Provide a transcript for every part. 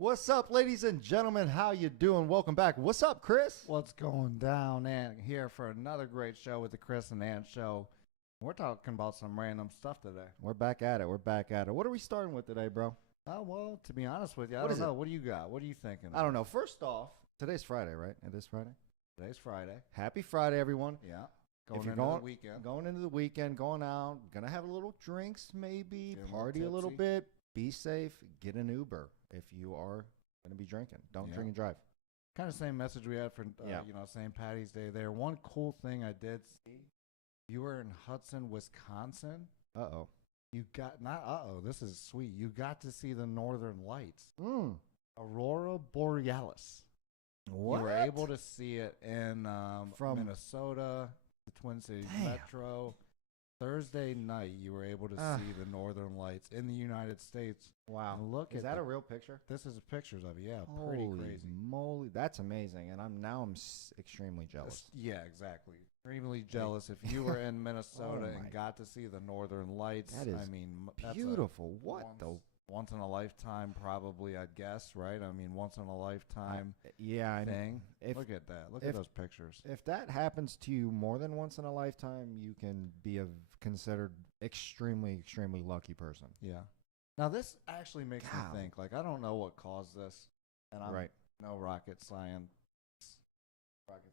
What's up, ladies and gentlemen? How you doing? Welcome back. What's up, Chris? What's going down, and here for another great show with the Chris and Ann Show. We're talking about some random stuff today. We're back at it. What are we starting with today, bro? Oh, well, to be honest with you, I What don't is it? know. What do you got? What are you thinking? I don't know. First off, today's Friday, right? It is Friday. Today's Friday. Happy Friday, everyone. Yeah. If you're into going the weekend. going into the weekend, going out, gonna have a little drinks, maybe Get a little party a little tipsy. bit. Be safe. Get an Uber if you are gonna be drinking. Don't Yeah. drink and drive. Kind of same message we had for, Yeah. St. Patty's Day there. One cool thing I did see, you were in Hudson, Wisconsin. Uh-oh. You got, not uh-oh, this is sweet. You got to see the Northern Lights. Mm. Aurora Borealis. What? You were able to see it in From- Minnesota, the Twin Cities Damn. Metro. Thursday night, you were able to see the Northern Lights in the United States. Wow. And look Is at that the- a real picture? This is pictures of it. Yeah, pretty Holy crazy. moly, that's amazing, and I'm extremely jealous. Yeah, exactly. Extremely jealous. If you were in Minnesota Oh my- and got to see the Northern Lights, That is I mean, that's a Beautiful. What once in a lifetime, probably, I'd guess, right? I mean, once in a lifetime Yeah, I know. thing. If Look at that. Look if- at those pictures. if that happens to you more than once in a lifetime, you can be a considered extremely lucky person. Yeah. Now this actually makes me God. think. Like I don't know what caused this, and I'm Right. no rocket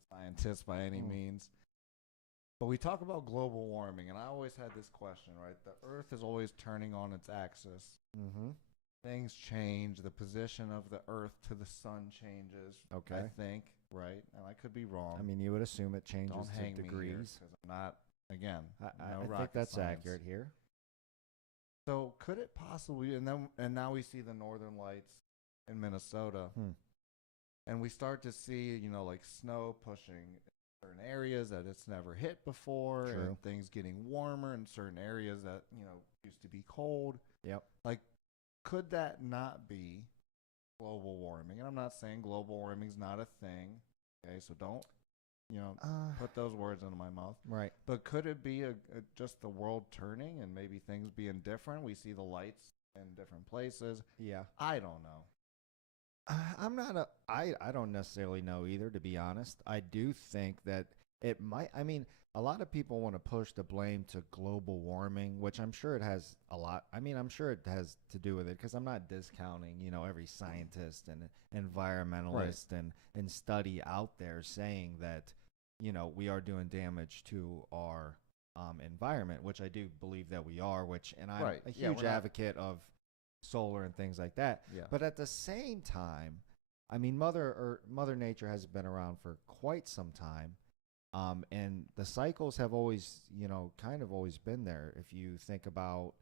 scientist by any Mm. means. But we talk about global warming, and I always had this question, right? The Earth is always turning on its axis. Mm-hmm. Things change. The position of the Earth to the sun changes. Okay. I think, right? And I could be wrong. I mean, you would assume it changes don't to hang me here degrees. because I'm not. Again, I no think rocket that's science. accurate here. So could it possibly, and now we see the Northern Lights in Minnesota, Hmm. and we start to see, like snow pushing certain areas that it's never hit before, True. and things getting warmer in certain areas that, used to be cold. Yep. Like, could that not be global warming? And I'm not saying global warming's not a thing, okay, so don't, put those words into my mouth. Right. But could it be just the world turning and maybe things being different? We see the lights in different places. Yeah. I don't know. I'm not I don't necessarily know either, to be honest. I do think that it might, I mean, a lot of people want to push the blame to global warming, which I'm sure it has a lot. I mean, I'm sure it has to do with it because I'm not discounting, every scientist and environmentalist and study out there saying that, we are doing damage to our environment, which I do believe that we are, and I'm Right. a Yeah, huge we're not- advocate of solar and things like that. Yeah. But at the same time, I mean, Mother Nature has been around for quite some time, and the cycles have always, kind of always been there. If you think about,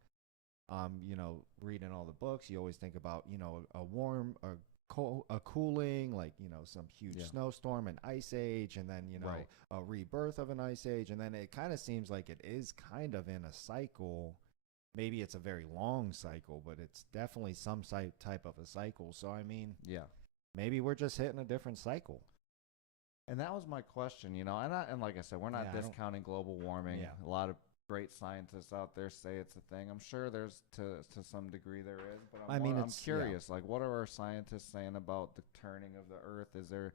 reading all the books, you always think about, a warm, a cooling, like, some huge Yeah. snowstorm, an ice age, and then, Right. a rebirth of an ice age, and then it kind of seems like it is kind of in a cycle. Maybe it's a very long cycle, but it's definitely some type of a cycle. So, I mean, Yeah. maybe we're just hitting a different cycle. And that was my question, and like I said, we're not Yeah, I don't- discounting global warming. Yeah. A lot of great scientists out there say it's a thing. I'm sure there's to some degree there is, but I mean, I'm it's- yeah. curious. Like, what are our scientists saying about the turning of the Earth? Is there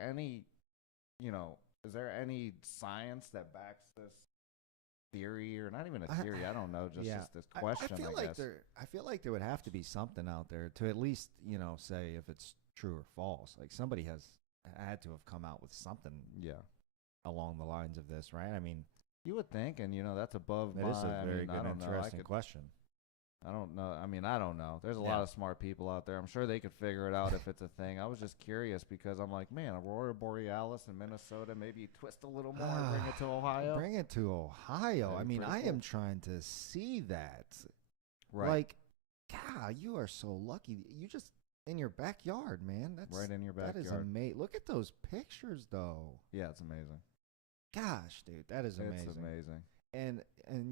any, is there any science that backs this theory, or not even a theory? I don't know. Just this question. I feel like there would have to be something out there to at least, say if it's true or false. Like somebody had to have come out with something Yeah. along the lines of this, right? I mean, You would think, and that's above that my. is a very I good, don't know. interesting question. I don't know. I don't know. There's a Yeah. lot of smart people out there. I'm sure they could figure it out if it's a thing. I was just curious because I'm like, man, Aurora Borealis in Minnesota. Maybe you twist a little more and bring it to Ohio. Bring it to Ohio. That'd I be mean, pretty I cool. am trying to see that. Right. Like, God, you are so lucky. You just in your backyard, man. That's Right in your That is backyard. amazing. Look at those pictures, though. Yeah, it's amazing. Gosh, dude, that is amazing. It's amazing. And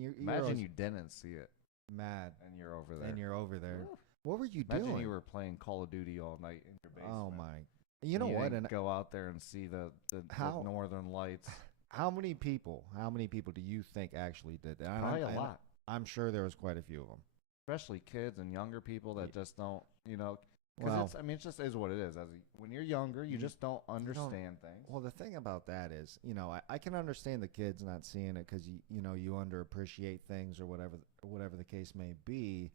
you're Imagine always you didn't see it mad, and you're over there. and you're over there. Ooh. What were you Imagine doing? you were playing Call of Duty all night in your basement. Oh my! You know and what? didn't And go out there and see the How- northern lights. how many people? How many people do you think actually did that? Probably a And lot. I'm sure there was quite a few of them. Especially kids and younger people that just don't, Because Well, it's, I mean, it just is what it is. When you're younger, you Mm, just don't you don't. understand things. Well, the thing about that is, I can understand the kids not seeing it because you underappreciate things or whatever the case may be.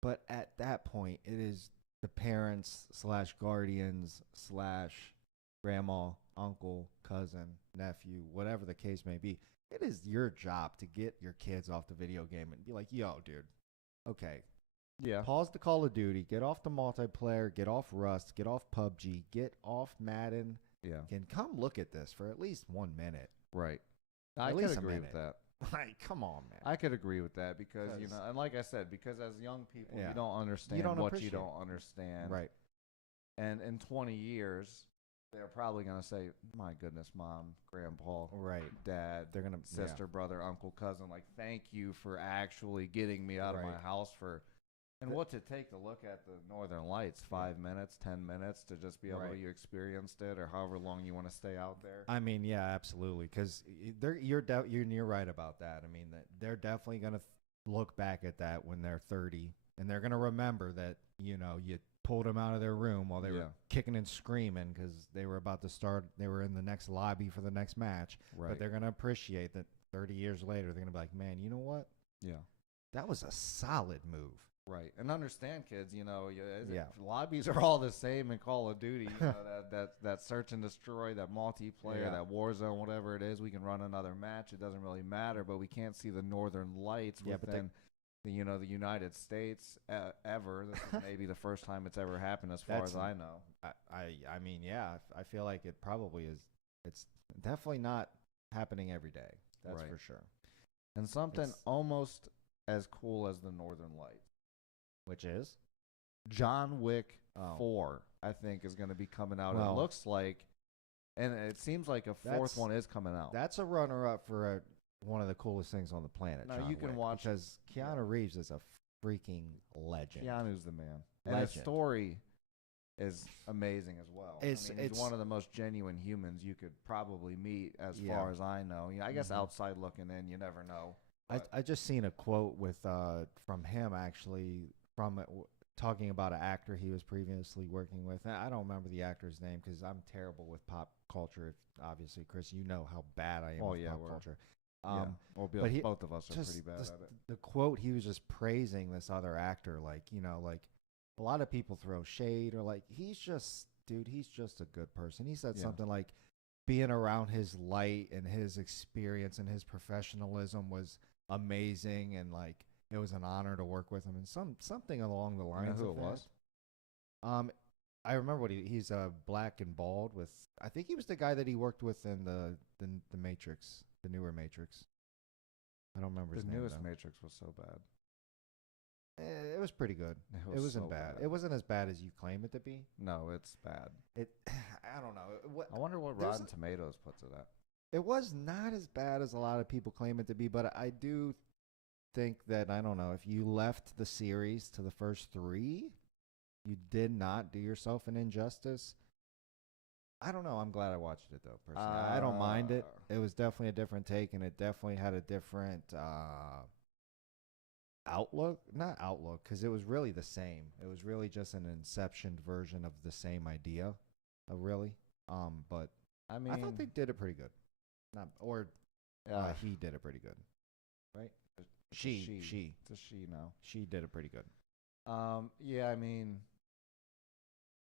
But at that point, it is the parents slash guardians slash grandma, uncle, cousin, nephew, whatever the case may be. It is your job to get your kids off the video game and be like, yo, dude, okay, Yeah. pause the Call of Duty, get off the multiplayer, get off Rust, get off PUBG, get off Madden, Yeah. and come look at this for at least 1 minute. Right. I At could least a agree with minute. that. Like, come on, man. I could agree with that because, 'Cause- and like I said, because as young people, Yeah. you don't understand don't what appreciate you it. don't understand. Right. And in 20 years, they're probably going to say, my goodness, mom, grandpa, Right. dad, They're gonna sister, brother, uncle, cousin, like, thank you for actually getting me out of my Right. house for. And The- what's it take to look at the Northern Lights? 5 minutes, 10 minutes to just be able Right. to you experienced it, or however long you want to stay out there. I mean, yeah, absolutely. Because you're right about that. I mean, that they're definitely gonna look back at that when they're 30, and they're gonna remember that you pulled them out of their room while they were Yeah. kicking and screaming because they were about to start. They were in the next lobby for the next match. Right. But they're gonna appreciate that 30 years later. They're gonna be like, man, you know what? Yeah. That was a solid move. Right, and understand, kids. Yeah. Lobbies are all the same in Call of Duty. That search and destroy, that multiplayer, Yeah. that Warzone, whatever it is. We can run another match. It doesn't really matter, but we can't see the Northern Lights Yeah, but within the United States ever. This is maybe the first time it's ever happened, as far That's as I know. I mean, yeah, I feel like it probably is. It's definitely not happening every day. That's Right. for sure. And something It's- almost as cool as the Northern Lights. Which is John Wick Oh. 4, I think, is going to be coming out. Well- It looks like, and it seems like a fourth That's- one is coming out. that's a runner-up for one of the coolest things on the planet. Now, John you can Wick, watch- because Keanu Reeves is a freaking legend. Keanu's the man. And the Legend. story is amazing as well. It's- he's it's- one of the most genuine humans you could probably meet, as Yeah. far as I know. I guess Mhm. outside looking in, you never know. But- I just seen a quote with from him actually talking about an actor he was previously working with. And I don't remember the actor's name because I'm terrible with pop culture. Obviously, Chris, you know how bad I am Oh, with yeah, pop we're- culture. Yeah. Well, but he- both of us are just pretty bad at it. the quote, he was just praising this other actor, like like a lot of people throw shade or like he's just a good person. He said Yeah. something like being around his light and his experience and his professionalism was amazing, and like it was an honor to work with him, and something along the You know lines who of it was? that. I remember what he's black and bald with. I think he was the guy that he worked with in the Matrix, the newer Matrix. I don't remember The his name. newest though. Matrix was so bad. It was pretty good. It wasn't so bad. It wasn't as bad as you claim it to be. No, it's bad. I don't know. I wonder what There's Rotten Tomatoes puts it at. It was not as bad as a lot of people claim it to be, but I do think that, I don't know, if you left the series to the first 3, you did not do yourself an injustice. I don't know. I'm glad I watched it though. Personally, I don't mind it. It was definitely a different take, and it definitely had a different outlook. Not outlook, because it was really the same. It was really just an Inception version of the same idea. Really. But I mean, I thought they did it pretty good. Not or he did it pretty good. Right? She It's a she now. she did it pretty good. Yeah, I mean,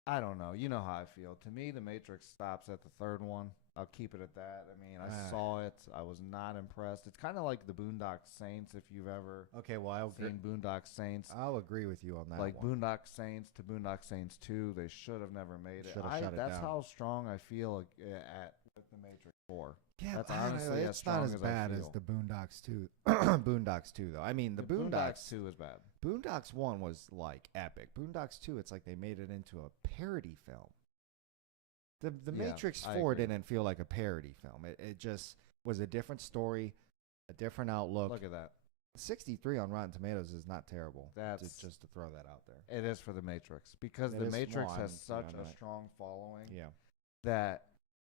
I don't know. You know how I feel. To me, The Matrix stops at the third one. I'll keep it at that. I mean, I saw it. I was not impressed. It's kind of like the Boondock Saints, if you've ever Okay, well I'll agree. seen Boondock Saints. I'll agree with you on that. Like one. Boondock Saints to Boondock Saints 2, they should have never made it. Should have shut it That's down. how strong I feel at with The Matrix 4. Yeah, That's but I don't know, honestly as it's not strong as as I bad as feel. the Boondocks 2. Boondocks 2 though. I mean, the Boondocks 2 is bad. Boondocks 1 was like epic. Boondocks 2, it's like they made it into a parody film. The Yeah, Matrix I 4 agree. didn't feel like a parody film. It just was a different story, a different outlook. Look at that. 63 on Rotten Tomatoes is not terrible. That's- just to throw that out there. It is for The Matrix because It The is- Matrix well, has I'm such a not- strong following Yeah. that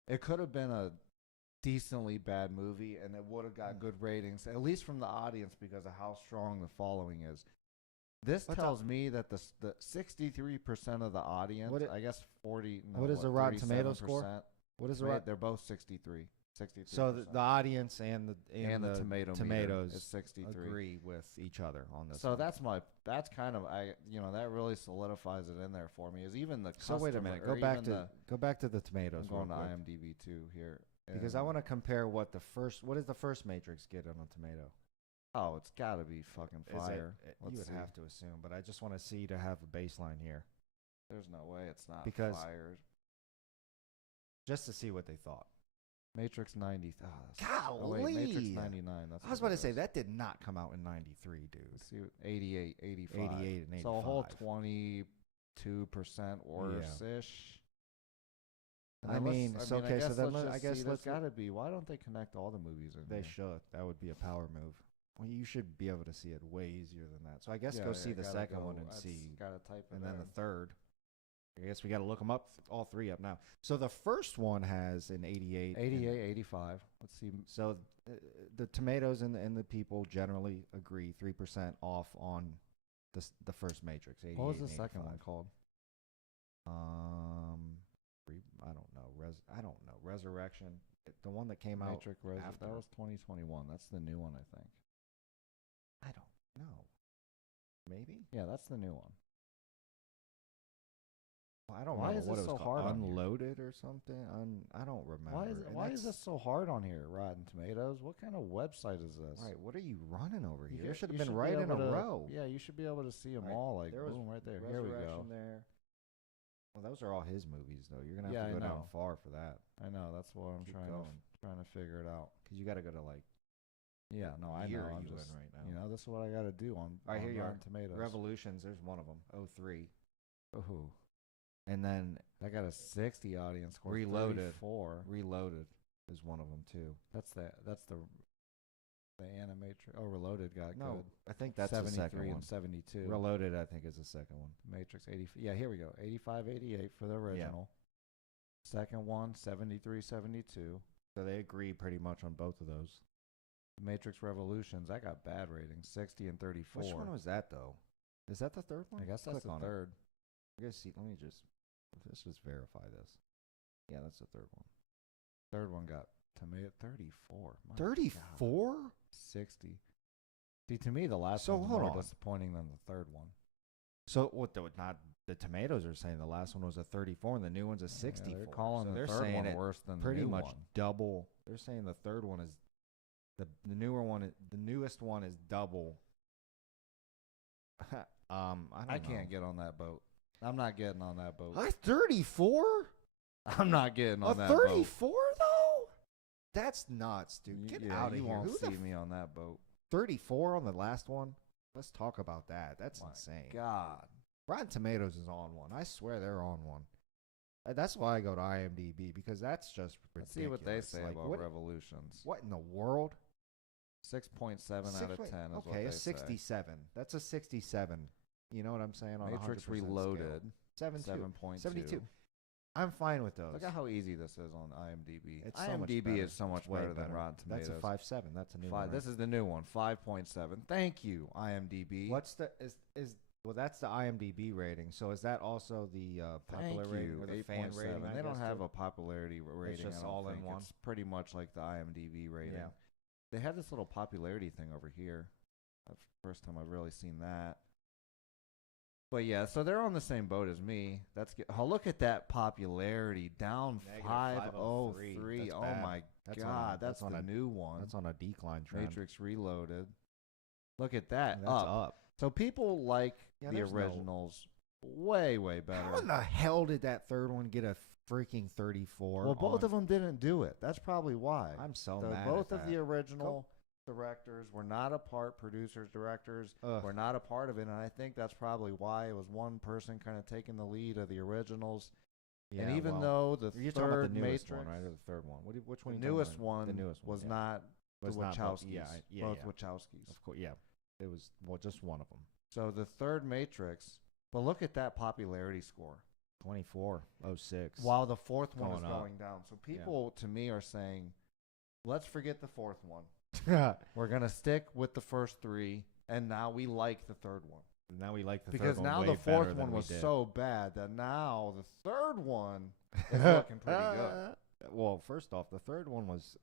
it could have been a decently bad movie and it would have got good ratings, at least from the audience, because of how strong the following is. This What's tells me that the 63% of the audience, What it- I guess 40. No, what is the Rotten Tomato score? 37%, What is the They're both 63. 63%. So the audience and and the tomato meter tomatoes is 63. agree with each other on this. So one. that's kind of that really solidifies it in there for me. Is even the So wait a customer- minute. or Go back to the tomatoes. I'm going to real quick. IMDb too here Because I and- want to compare what does the first Matrix get on a tomato? Oh, it's got to be fucking Is it- fire. you would Let's see. have to assume, but I just want to see to have a baseline here, There's no way it's not Because- fire. just to see what they thought. Matrix 90. Oh, wait, Matrix Golly! 99. That's I was what about it to say is. that did not come out in '93, dude. Let's see, 88, 85. 88 and 85. So a whole 22% worse ish. I mean, so okay, so then I guess that's let's got to be. Why don't they connect all the movies in They here? should. That would be a power move. Well, you should be able to see it way easier than that. So I guess Yeah, go yeah, see the gotta second go. one and That's see, Gotta type it and then in. the third. I guess we got to look them up, all three up now. So the first one has an 88. 88, 85. Let's see. So the tomatoes and the people generally agree 3% off on the first Matrix. 88 What was the and second 85. one called? I don't know. I don't know. Resurrection. The one that came out. Matrix after. That was 2021. That's the new one, I think. I don't know. Maybe. Yeah, that's the new one. I don't Why know is what this it was so called. hard on here? Unloaded or something. I don't remember. And Why is that's- this so hard on here? Rotten Tomatoes. What kind of website is this? Right. What are you running over You here? There get- should you have been be right in a able to- row. Yeah, you should be able to see them Right, all. Like there was boom, right there. Here we go. Resurrection there. Well, those are all his movies, though. You're gonna Yeah, have to I go down know. far for that. I know. That's what I'm Keep trying going. to figure it out. Because you got to go to like. Yeah, no, I year know. are I'm you just, in right now? you know, this is what I got to do on. All right, here on you are. Rotten Tomatoes. Revolutions. There's one of them. 03. Ooh, And then that got a 60 audience score. Reloaded. 34. Reloaded is one of them too. That's the Animatrix. Oh, Reloaded got No, good. I think that's the 73 second one. and 72. Reloaded, I think, is the second one. Matrix 80. Yeah, here we go. 85, 88 for the original. Second one, 73, 72. So they agree pretty much on both of those. Matrix Revolutions, that got bad ratings, 60 and 34. Which one was that though? Is that the third one? I guess that's Click the on it. third. I guess see. Let's just verify this. Yeah, that's the third one. Third one got tomato 34. My God. 34. 60. See, to me, the last So, one's hold more on. disappointing than the third one. So what? Not the tomatoes are saying the last one was a 34 and the new one's a 64. Yeah, they're calling so the they're third saying one it worse than pretty the new much one. double. They're saying the third one is the newer one. The newest one is double. I don't know. I can't get on that boat. I'm not getting on that boat. 34. I'm not getting on A that 34 though? That's nuts, boat. dude. Get Yeah, out of you here. won't Who see the me on that boat. 34 on the last one? Let's talk about that. That's My insane. God. Rotten Tomatoes is on one. I swear they're on one. That's why I go to IMDb because that's just Let's ridiculous. see what they say Like, about what, Revolutions. what in the world? 6.7 out of 10 is what Okay, they a say. 67. That's a 67. You know what I'm saying? On a Matrix 100% Reloaded, scale. 7.2. 72. I'm fine with those. Look at how easy this is on IMDb. It's so much IMDb better. is so much It's way better than Rotten Tomatoes. That's a 5.7. That's a new one. This is the new one, 5.7. Thank you, IMDb. What's the is well? That's the IMDb rating. So is that also the popular Thank rating you, or the fan 8.7. rating? I They don't guess, have too? a popularity rating. just I don't all in think. one? It's pretty much like the IMDb rating. Yeah. They have this little popularity thing over here. That's the first time I've really seen that. But yeah, so they're on the same boat as me. That's good. Oh, look at that popularity down Negative 503. That's Oh bad. my That's God, that's that's on the a- new one. That's on a decline trend. Matrix Reloaded. Look at that, That's up. up. So people like Yeah, the there's no- originals way, way better. How in the hell did that third one get a freaking 34? Well, both of them didn't do it. That's probably why. I'm so The- mad. both at of that. the original directors were not a part. Producers, directors Ugh. were not a part of it, and I think that's probably why it was one person kind of taking the lead of the originals. Yeah, and even well, though the you're talking about third the newest Matrix, one, right, or the third one? Which the one? you talking newest about? one, the newest one was yeah. not Was the not Wachowskis. both. Yeah, both yeah. Wachowskis. Of course, yeah. It was just one of them. So the third Matrix, but look at that popularity score. 24.06. While the fourth one is Going up. going down. So people, to me, are saying, let's forget the fourth one. Yeah. We're going to stick with the first three, and now we like the third one. Now we like the Because third now one the way fourth better one than we was did. so bad that now the third one is looking pretty good. Well, first off, the third one was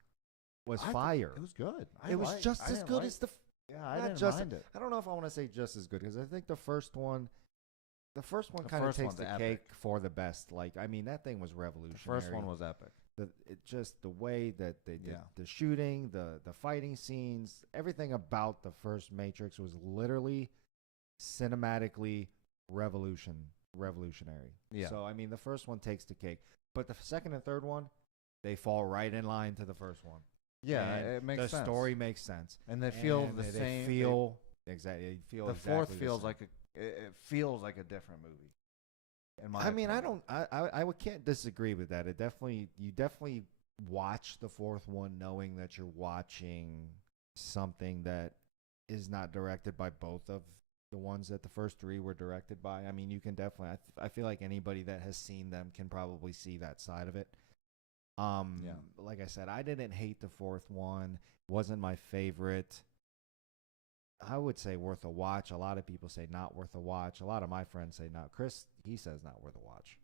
I fire. It was good. It was just as good as the. Yeah, I not didn't just. mind it. I don't know if I want to say just as good because I think the first one The kind of first takes one's the epic. cake for the best. Like, I mean, that thing was The revolutionary. first one was epic. The way that they did Yeah. the shooting, the fighting scenes, everything about the first Matrix was literally cinematically revolutionary. Yeah. So I mean, the first one takes the cake, but the second and third one, they fall right in line to the first one. Yeah, And it makes the sense. story makes sense, And they feel And the they same. Feel exactly. They feel the fourth exactly feels same. like it feels like a different movie. In my I mean, opinion. I can't disagree with that. You definitely watch the fourth one knowing that you're watching something that is not directed by both of the ones that the first three were directed by. I mean, you can definitely. I feel like anybody that has seen them can probably see that side of it. Yeah. Like I said, I didn't hate the fourth one. Wasn't my favorite. I would say worth a watch. A lot of people say not worth a watch. A lot of my friends say not. Chris, he says not worth a watch.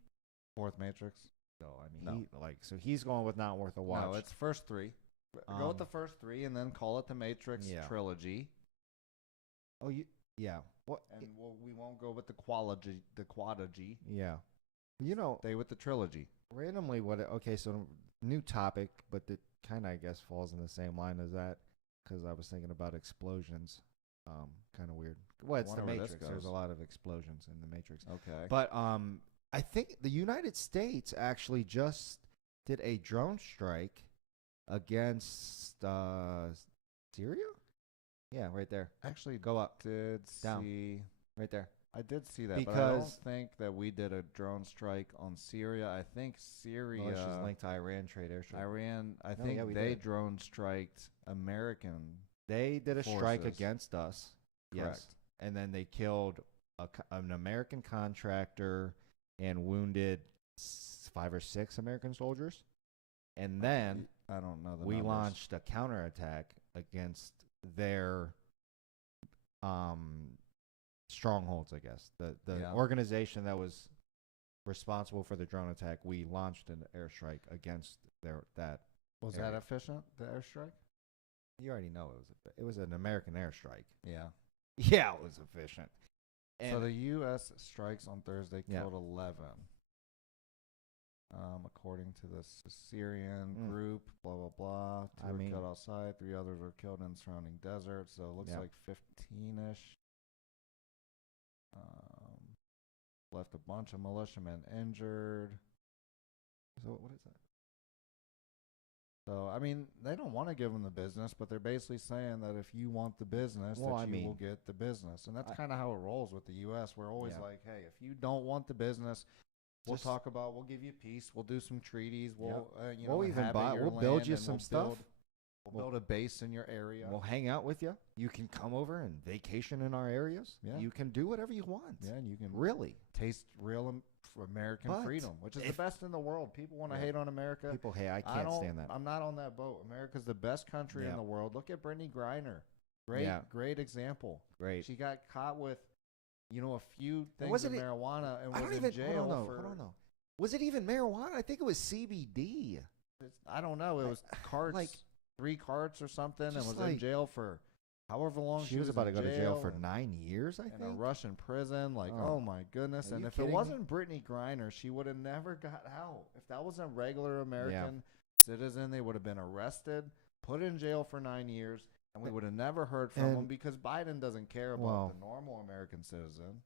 Fourth Matrix. So I mean, No. so he's going with not worth a watch. No, it's first three. Go with the Um, first three, and then call it the Matrix Yeah. trilogy. Yeah. What? And we won't go with the qualogy, the quadogy. Yeah. You know, Stay with the trilogy. randomly, okay, so new topic, but it kind of I guess falls in the same line as that because I was thinking about explosions. Kind of weird. Well, it's the Wonder where this Matrix. There's a goes. lot of explosions in the Matrix. Okay. But I think the United States actually just did a drone strike against Syria. Yeah, right there. Actually, Go up, did Down. see. right there. I did see that, but I don't Because- think that we did a drone strike on Syria. I think Syria, Militia's linked to Iran trade airstrike. Iran. I No, think yeah, we they did. drone striked American. They did a strike forces. against us. Yes. Correct. And then they killed an American contractor and wounded 5 or 6 American soldiers. And then I don't know the we numbers. launched a counterattack against their strongholds, I guess. The Yeah. organization that was responsible for the drone attack, we launched an airstrike against that. Was area. that efficient? The airstrike? You already know it was an American airstrike. Yeah. Yeah, it was efficient. So the U.S. strikes on Thursday Yeah. killed 11. According to the Syrian Mm. group, blah, blah, blah. 2 I were mean- killed outside. 3 others were killed in surrounding desert. So it looks Yeah. like 15-ish. Left a bunch of militiamen injured. So what is that? So, I mean, they don't want to give them the business, but they're basically saying that if you want the business, Well, that I you will mean, get the business. And that's I- kind of how it rolls with the U.S. We're always Yeah. like, hey, if you don't want the business, we'll Just- we'll give you peace, we'll do some treaties, we'll, We'll even we'll build you some stuff. We'll build a base in your area. We'll hang out with you. You can come over and vacation in our areas. Yeah. You can do whatever you want. Yeah, and you can Really. taste real American But freedom, which is the if- best in the world. People want to Yeah. hate on America. People, hey, I can't stand that. I'm not on that boat. America's the best country Yeah. in the world. Look at Brittany Griner. Great, Yeah. great example. Great. She got caught with, a few things wasn't of it- marijuana and I was don't in even. jail Hold for. on, no. Was it even marijuana? I think it was CBD. I don't know. It was carts, like, 3 carts or something, and just was like- in jail for however long. She was about to in go to jail for and 9 years, I in a think. Russian prison. Like, Oh. oh my goodness! Are And you if kidding it me? wasn't Brittany Griner, she would have never got out. If that was a regular American citizen, they would have been arrested, put in jail for 9 years, and we would have never heard from And- them because Biden doesn't care about Well, the normal American citizen.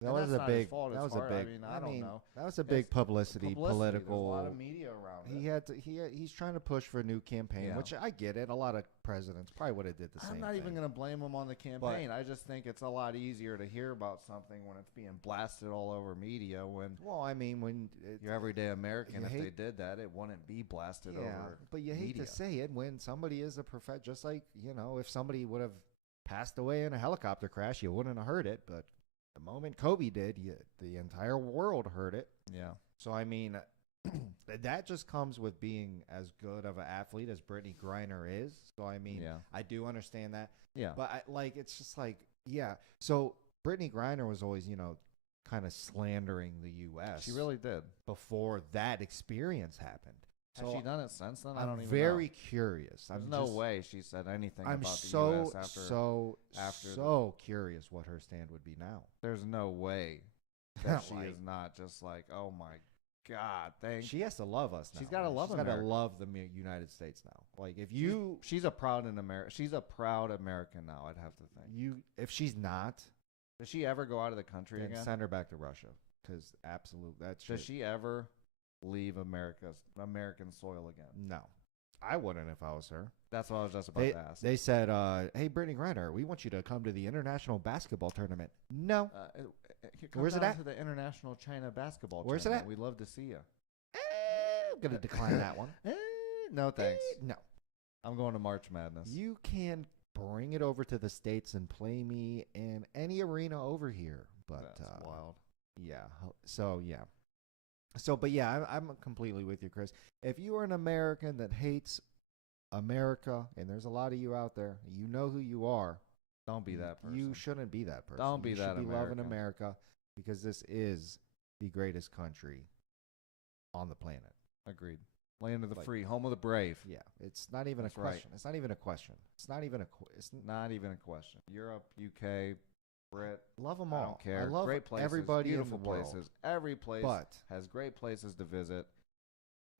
That And was that's a not his big. fault, That it's was hard. a I big. mean, I don't know. That was a big It's publicity, There's a political. lot of media around it. He's trying to push for a new campaign, Yeah. which I get it. A lot of presidents probably would have did the same. I'm not even thing. going to blame him on the campaign. I just think it's a lot easier to hear about something when it's being blasted all over media. When Well, I mean, when your everyday American, You if hate- they did that, it wouldn't be blasted over. but you hate media. to say it when somebody is a just like if somebody would have passed away in a helicopter crash, you wouldn't have heard it. But the moment Kobe did, the entire world heard it. Yeah. So I mean, that just comes with being as good of an athlete as Brittany Griner is. So I mean, Yeah. I do understand that. Yeah. But it's just like, yeah. So Brittany Griner was always, kind of slandering the U.S. She really did. before that experience happened. Has she done it since then? I I'm don't even very know. curious. There's no way she said anything I'm about the so U.S. after so curious what her stand would be now. There's no way that she Like- is not just like, oh my God, She has to love us now. She's gotta love She's gotta America. love the United States now. Like if you she's a proud She's a proud American now. I'd have to think. if she's not, Does she ever go out of the country then again? send her back to Russia because that's Does she ever leave American soil again? No, I wouldn't if I was her. That's what I was just about to ask. They said, "Hey, Brittany Griner, we want you to come to the international basketball tournament." No, Where's it it at? To the International China Basketball Where's it Tournament. at? We'd love to see you. I'm gonna decline that one. No thanks. No, I'm going to March Madness. you can bring it over to the States and play me in any arena over here. But That's wild. yeah. But yeah, I'm completely with you, Chris. If you are an American that hates America, and there's a lot of you out there, you know who you are. Don't be that person. You shouldn't be that person. Don't be you that should be loving American. America because this is the greatest country on the planet. Agreed. Land of the Like- free, home of the brave. Yeah, it's not even That's a right. question. It's not even a question. It's not even a. It's Not even a question. Europe, UK, Brit. love them I all. don't care. I love great places, everybody beautiful in the world. places. Every place But has great places to visit.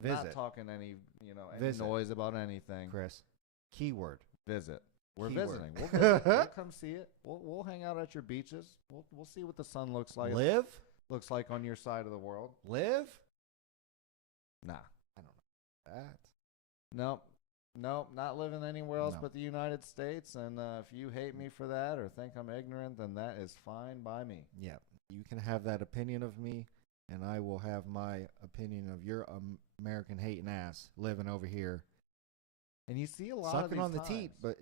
visit, Not talking any Visit. noise about anything. Chris. Keyword. Visit. We're Keyword. visiting. We'll visit. We'll come see it. We'll hang out at your beaches. We'll see what the sun looks like. Live. Looks like on your side of the world. Live. Nah. I don't know that. Nope, not living anywhere else No. but the United States. And if you hate me for that or think I'm ignorant, then that is fine by me. Yeah, you can have that opinion of me, and I will have my opinion of your American hating ass living over here, And you see a lot of sucking these on the times. teat. But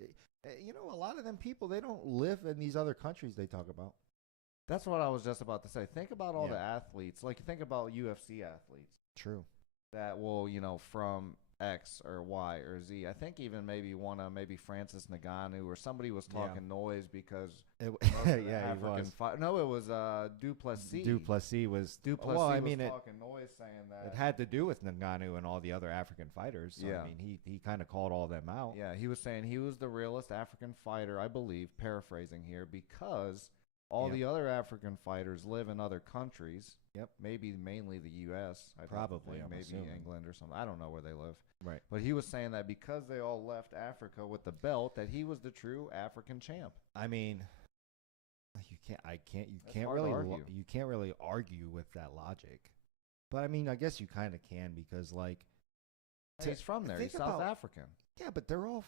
a lot of them people, they don't live in these other countries they talk about. That's what I was just about to say. Think about all Yeah. the athletes. Like, think about UFC athletes True. that will, from X or Y or Z. I think even maybe Francis Ngannou or somebody was Yeah. talking noise because It, most of the yeah, he African was. No, it was Duplessis. Duplessis was. Duplessis well, I was mean, it talking noise saying that. had to do with Ngannou and all the other African fighters. So, Yeah. I mean, he kind of called all them out. Yeah, he was saying he was the realest African fighter, I believe, paraphrasing here, because all Yep. the other African fighters live in other countries. Yep. Maybe mainly the U.S. I'd have to Probably, think, I'm maybe assuming. England or something. I don't know where they live. Right. But he was saying that because they all left Africa with the belt, that he was the true African champ. I mean, you can't That's hard to argue. you can't really argue with that logic. But I mean, I guess you kind of can because like Hey, he's from there. He's think South about- African. yeah, but they're all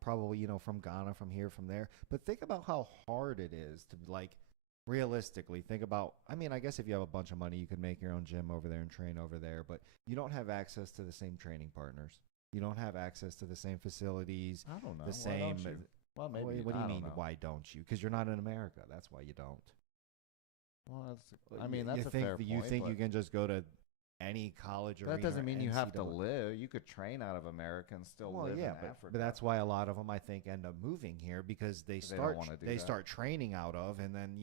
probably, from Ghana, from here, from there. But think about how hard it is to like realistically think about. I mean, I guess if you have a bunch of money, you could make your own gym over there and train over there, but you don't have access to the same training partners. You don't have access to the same facilities, I don't know. the Why same. don't you? Well, maybe. What do I you don't mean? know. Why don't you? Because you're not in America. That's why you don't. Well, But I mean, you that's a think fair that you point, think but you can just go to any college or that doesn't mean you have to NCAA. live. You could train out of America and still Well, live yeah, in but, Africa. but that's why a lot of them, I think, end up moving here because they 'Cause they don't start wanna do they that. start training out of, and then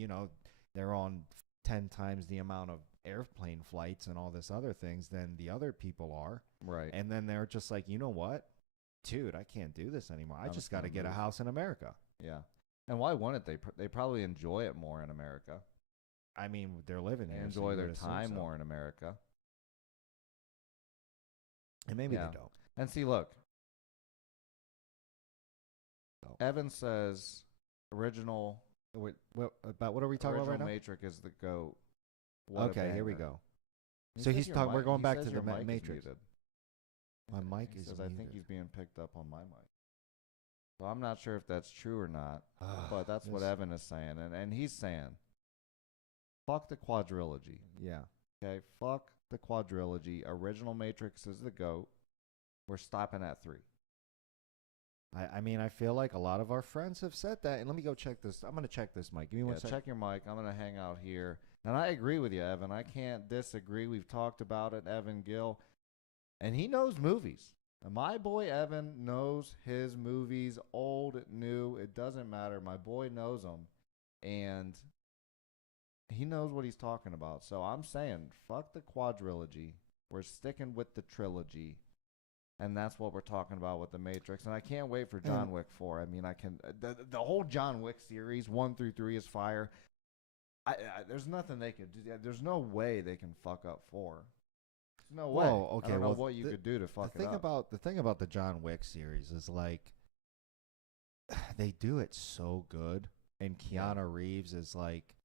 they're on 10 times the amount of airplane flights and all this other things than the other people are, right. and then they're just like, you know what, dude, I can't do this anymore. I I'm just just got to gonna get a move. house in America. Yeah. And why wouldn't they? They probably enjoy it more in America. I mean, they're living They here. so enjoy you their would assume time so. more in America. and maybe Yeah. they don't. And see, look. So. Evan says original What are we talking about right now? Matrix is the GOAT. What a Okay, here we banger. go. He So says he's your talking. We're mic- going he back says to the your mic is Matrix. muted. My mic He is says, I think muted. he's being picked up on my mic. So I'm not sure if that's true or not, Ah, but that's what this- Evan is saying. And he's saying, fuck the quadrilogy. Yeah. Okay, fuck the quadrilogy. Original Matrix is the GOAT. We're stopping at 3. I mean, I feel like a lot of our friends have said that. And let me go check this. I'm going to check this, Mike. Give me one Yeah, second. check your mic. I'm going to hang out here. And I agree with you, Evan. I can't disagree. We've talked about it, Evan Gill. And he knows movies. And my boy Evan knows his movies, old, new. It doesn't matter. My boy knows them. And he knows what he's talking about. So I'm saying, fuck the quadrilogy. We're sticking with the trilogy, and that's what we're talking about with the Matrix. And I can't wait for John Wick 4. I mean, I can the whole John Wick series 1 through 3 is fire. There's nothing they could do. There's no way they can fuck up 4. There's no way. Well, okay, I don't know well, what you could do to fuck the it thing up. about the John Wick series is like they do it so good, and Keanu Reeves is like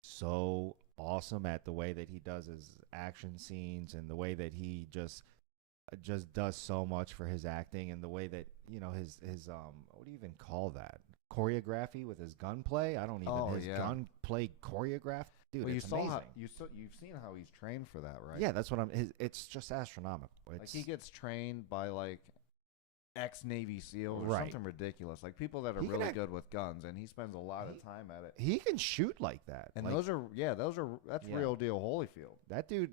so awesome at the way that he does his action scenes and the way that he just does so much for his acting and the way that his what do you even call that choreography with his gunplay? I don't even gunplay choreographed, dude. Well, it's amazing. You've seen how he's trained for that, right? Yeah, that's what it's just astronomical. It's, like he gets trained by like ex-Navy SEALs or Right. something ridiculous, like people that are He can really act- good with guns, and he spends a lot of time at it. he can shoot like that, And like, that's Yeah. real deal Holyfield. that dude.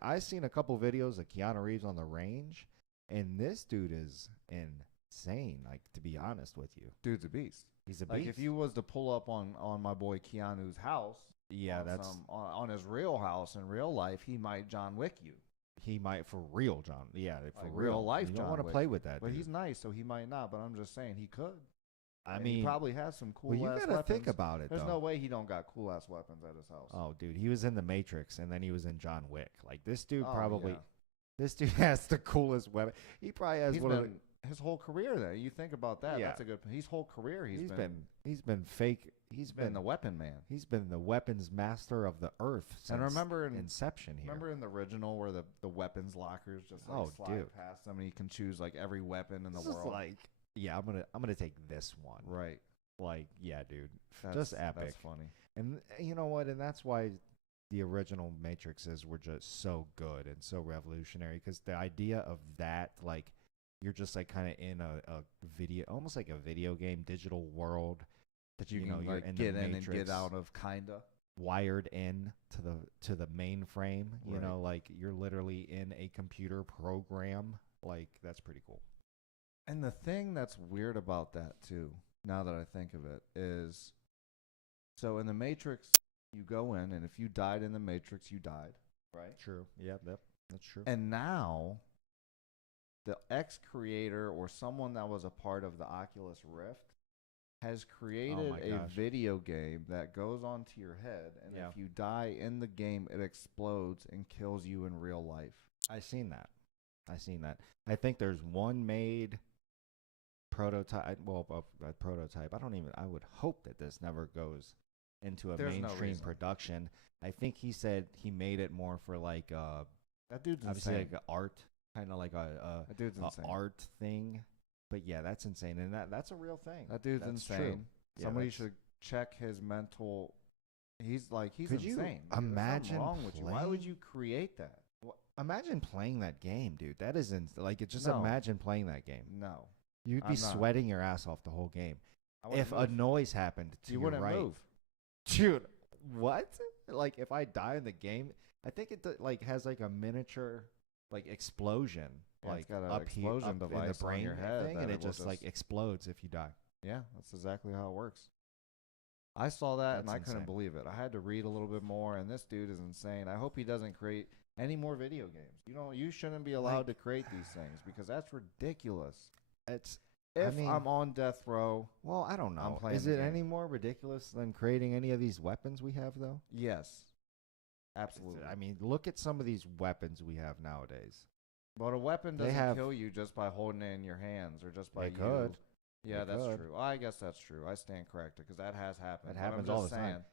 I seen a couple videos of Keanu Reeves on the range, and this dude is insane. Like, to be honest with you, Dude's a beast. he's a Like beast. if you was to pull up on my boy Keanu's house, yeah, on that's on his real house in real life, he might John Wick you. he might for real, John. Yeah, for Like real. real life You don't John want to Wick. play with that. But dude. he's nice, so he might not. But I'm just saying he could. I And mean, he probably has some cool. well, you ass gotta weapons. think about it. There's though. no way he don't got cool ass weapons at his house. Oh, dude, he was in the Matrix, and then he was in John Wick. Like this dude Oh, probably. yeah. This dude has the coolest weapon. He probably has He's one been of the. his whole career there. You think about that. Yeah. That's a good. His whole career He's been fake. He's been the weapon man. He's been the weapons master of the earth since And remember in inception here. Remember in the original where the weapons lockers just like Oh, slide dude. past them and you can choose like every weapon in the This is world. like, yeah, I'm gonna take this one. Right. Like, yeah, dude, That's, just epic. That's funny. And you know what? And that's why the original Matrixes were just so good and so revolutionary, because the idea of that, like, you're just like kind of in a video, almost like a video game, digital world that You know can you're like in get the in Matrix, and get out of, kinda. wired in to the mainframe. You Right. know, like you're literally in a computer program. Like, that's pretty cool. And the thing that's weird about that too, now that I think of it, is so in the Matrix you go in and if you died in the Matrix, you died, right? True. Yeah, that's true. And now the ex-creator or someone that was a part of the Oculus Rift has created my a gosh. video game that goes onto your head, and Yeah. if you die in the game, it explodes and kills you in real life. I seen that. I think there's one made prototype. Well, a prototype. I would hope that this never goes into a There's no mainstream reason. production. I think he said he made it more for like That dude's obviously insane. like a art, kind of like That dude's a insane. art thing. But yeah, that's insane, and that's a real thing. That dude's That's insane. true. Yeah, Somebody that's- should check his mental. He's Could you insane. There's something imagine wrong with you? Why would playing- you create that? Imagine playing that game, dude. That is like it. Just No. imagine playing that game. No. You'd be I'm not. sweating your ass off the whole game. I wouldn't If a move. noise happened to You your wouldn't right, move. dude, what? Like if I die in the game, I think it like has like a miniature like explosion, Yeah, like it's got an up explosion here, up in the device on brain your head thing, that and it it will just like just- explodes if you die. Yeah, that's exactly how it works. I saw that and That's I couldn't insane. believe it. I had to read a little bit more, and this dude is insane. I hope he doesn't create any more video games. You shouldn't be allowed to create these things because that's ridiculous. It's If mean- I'm on death row, well, I don't I'm know. playing Is the it game. any more ridiculous than creating any of these weapons we have though? yes, absolutely. I mean, look at some of these weapons we have nowadays. But a weapon They doesn't have- kill you just by holding it in your hands or just by They you. could. Yeah, They that's could. true. I guess that's true. I stand corrected because that has happened. That But I'm happens just all the time. saying,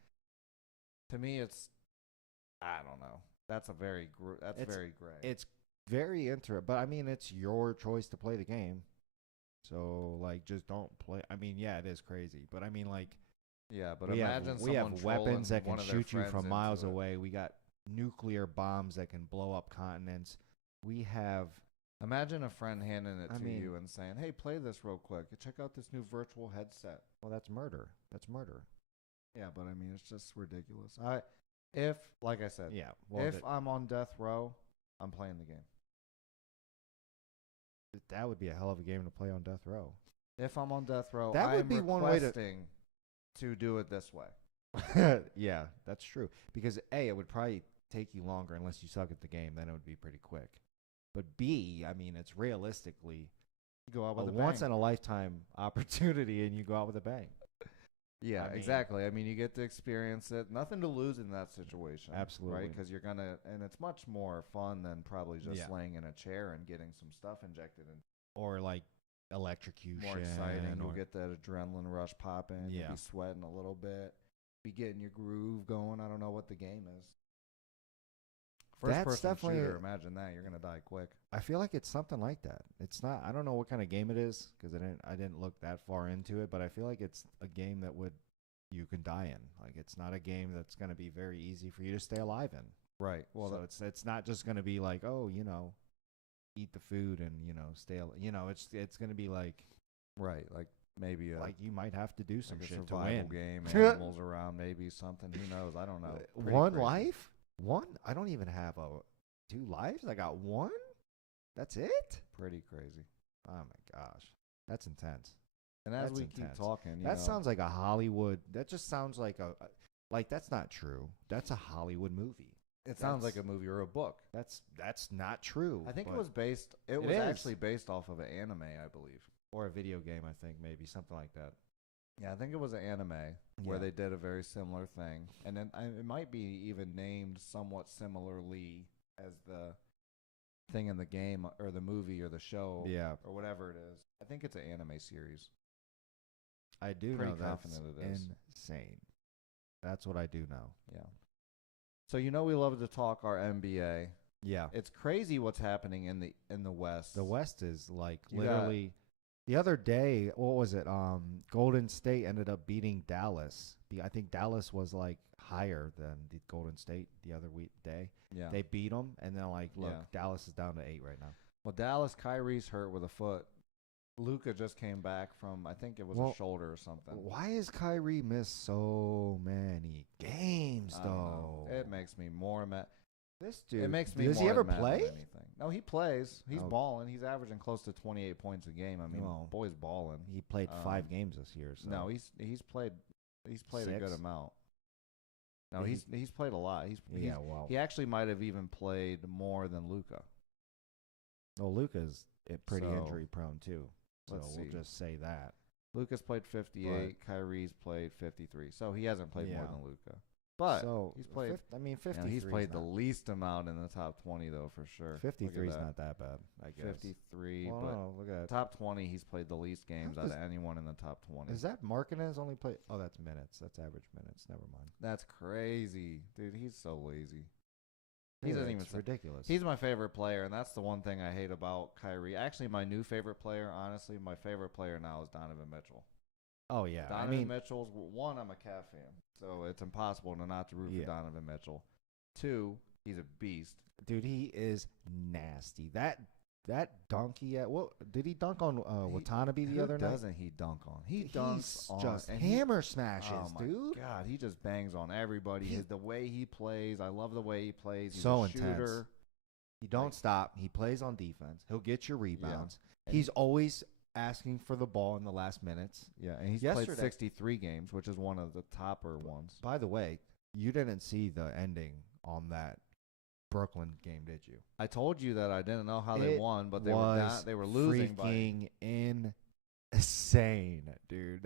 to me, I don't know. That's a very It's- very gray. It's very interesting, but I mean, it's your choice to play the game. So, like, just don't play. I mean, yeah, it is crazy, but I mean, like, yeah, but we imagine have, we have someone weapons that trolling can one of their shoot you friends from miles into it. away. We got nuclear bombs that can blow up continents. We have, Imagine a friend handing it I to mean- you and saying, "Hey, play this real quick. Check out this new virtual headset." well, that's murder. That's murder. Yeah, but I mean, it's just ridiculous. Like I said, Yeah. Well, if I'm on death row, I'm playing the game. that would be a hell of a game to play on death row. If I'm on death row, That would I'm be one way to- requesting to do it this way. Yeah, that's true. Because A, it would probably take you longer unless you suck at the game. Then it would be pretty quick. But B, I mean, it's realistically You go out a with a once bang. in a lifetime opportunity, and you go out with a bang. Yeah, I mean, exactly. I mean, you get to experience it. Nothing to lose in that situation. Absolutely. Right? Because you're going to, and it's much more fun than probably just Yeah. laying in a chair and getting some stuff injected and Or like electrocution. more exciting. You'll or- get that adrenaline rush popping. Yeah. You'll be sweating a little bit. Be getting your groove going. I don't know what the game is. First That's person definitely shooter. Imagine that. You're going to die quick. I feel like it's something like that. It's not. I don't know what kind of game it is because I didn't look that far into it. But I feel like it's a game that would you can die in. Like it's not a game that's going to be very easy for you to stay alive in. Right. Well, So it's not just going to be like, oh, eat the food and it's going to be like right. Like maybe like you might have to do some like a shit to survival win. game, animals around, maybe something. Who knows? I don't know. Pretty One crazy. life? One? I don't even have two lives. I got one. That's it. Pretty crazy. Oh my gosh, that's intense. And as That's we intense. keep talking, That sounds like a Hollywood. That just sounds like like that's not true. That's a Hollywood movie. it sounds like that's- a movie or a book. That's not true. I think it but- was based. It It was is. actually based off of an anime, I believe. or a video game. I think maybe something like that. Yeah, I think it was an anime where Yeah. they did a very similar thing, and then it might be even named somewhat similarly as the thing in the game or the movie or the show Yeah, or whatever it is. I think it's an anime series. I do Pretty know that's confident it is. insane. That's what I do know. Yeah. So we love to talk our NBA. Yeah, It's crazy what's happening in the West. the West is like You got- literally. The other day, what was it? Golden State ended up beating Dallas. I think Dallas was like higher than the Golden State the other day. Yeah. They beat them, and then like, look, Yeah. Dallas is down to 8 right now. Well, Dallas, Kyrie's hurt with a foot. Luka just came back from, I think it was Well, a shoulder or something. Why is Kyrie missed so many games I don't know. though? It makes me more mad. This dude. It makes me Does more he ever mad than play? anything. No, he plays. He's Oh. balling. He's averaging close to 28 points a game. I mean, Well, boy's balling. He played 5 Um, games this year. So. No, he's played a good 6? amount. No, He- he's played a lot. Yeah, well, He actually might have even played more than Luka. well, Luca's pretty So, injury prone too. So let's we'll see. just say that. Luka's played 58. Kyrie's played 53. So he hasn't played more Yeah. than Luka. But so he's played. I mean, 53. He's played the least amount in the top 20 though, for sure. 53 is Look at not that bad, I that. guess. 53, Well, but no, look at that. top 20, he's played the least games out does- of anyone in the top 20. Is that Martinez only play? Oh, that's minutes. That's average minutes. Never mind. That's crazy, dude. He's so lazy. He Dude, doesn't even. it's ridiculous. He's my favorite player, and that's the one thing I hate about Kyrie. Actually, my new favorite player, honestly, my favorite player now is Donovan Mitchell. oh yeah. Donovan I mean, Mitchell's one. I'm a Cavs fan, so it's impossible to not to root Yeah. for Donovan Mitchell. 2, he's a beast. dude, he is nasty. That dunk he had. What did he dunk on Watanabe the Who other night? doesn't he dunk on? He He's dunks on just and hammer smashes, oh my dude. God, he just bangs on everybody. The way he plays, I love the way he plays. He's So a intense. shooter. He don't Like- stop. He plays on defense. He'll get your rebounds. And- He's always asking for the ball in the last minutes. Yeah, and he's played Yesterday- 63 games, which is one of the topper ones. By the way, you didn't see the ending on that Brooklyn game, did you? I told you that I didn't know how they It won, but they was were losing by. freaking insane, dude.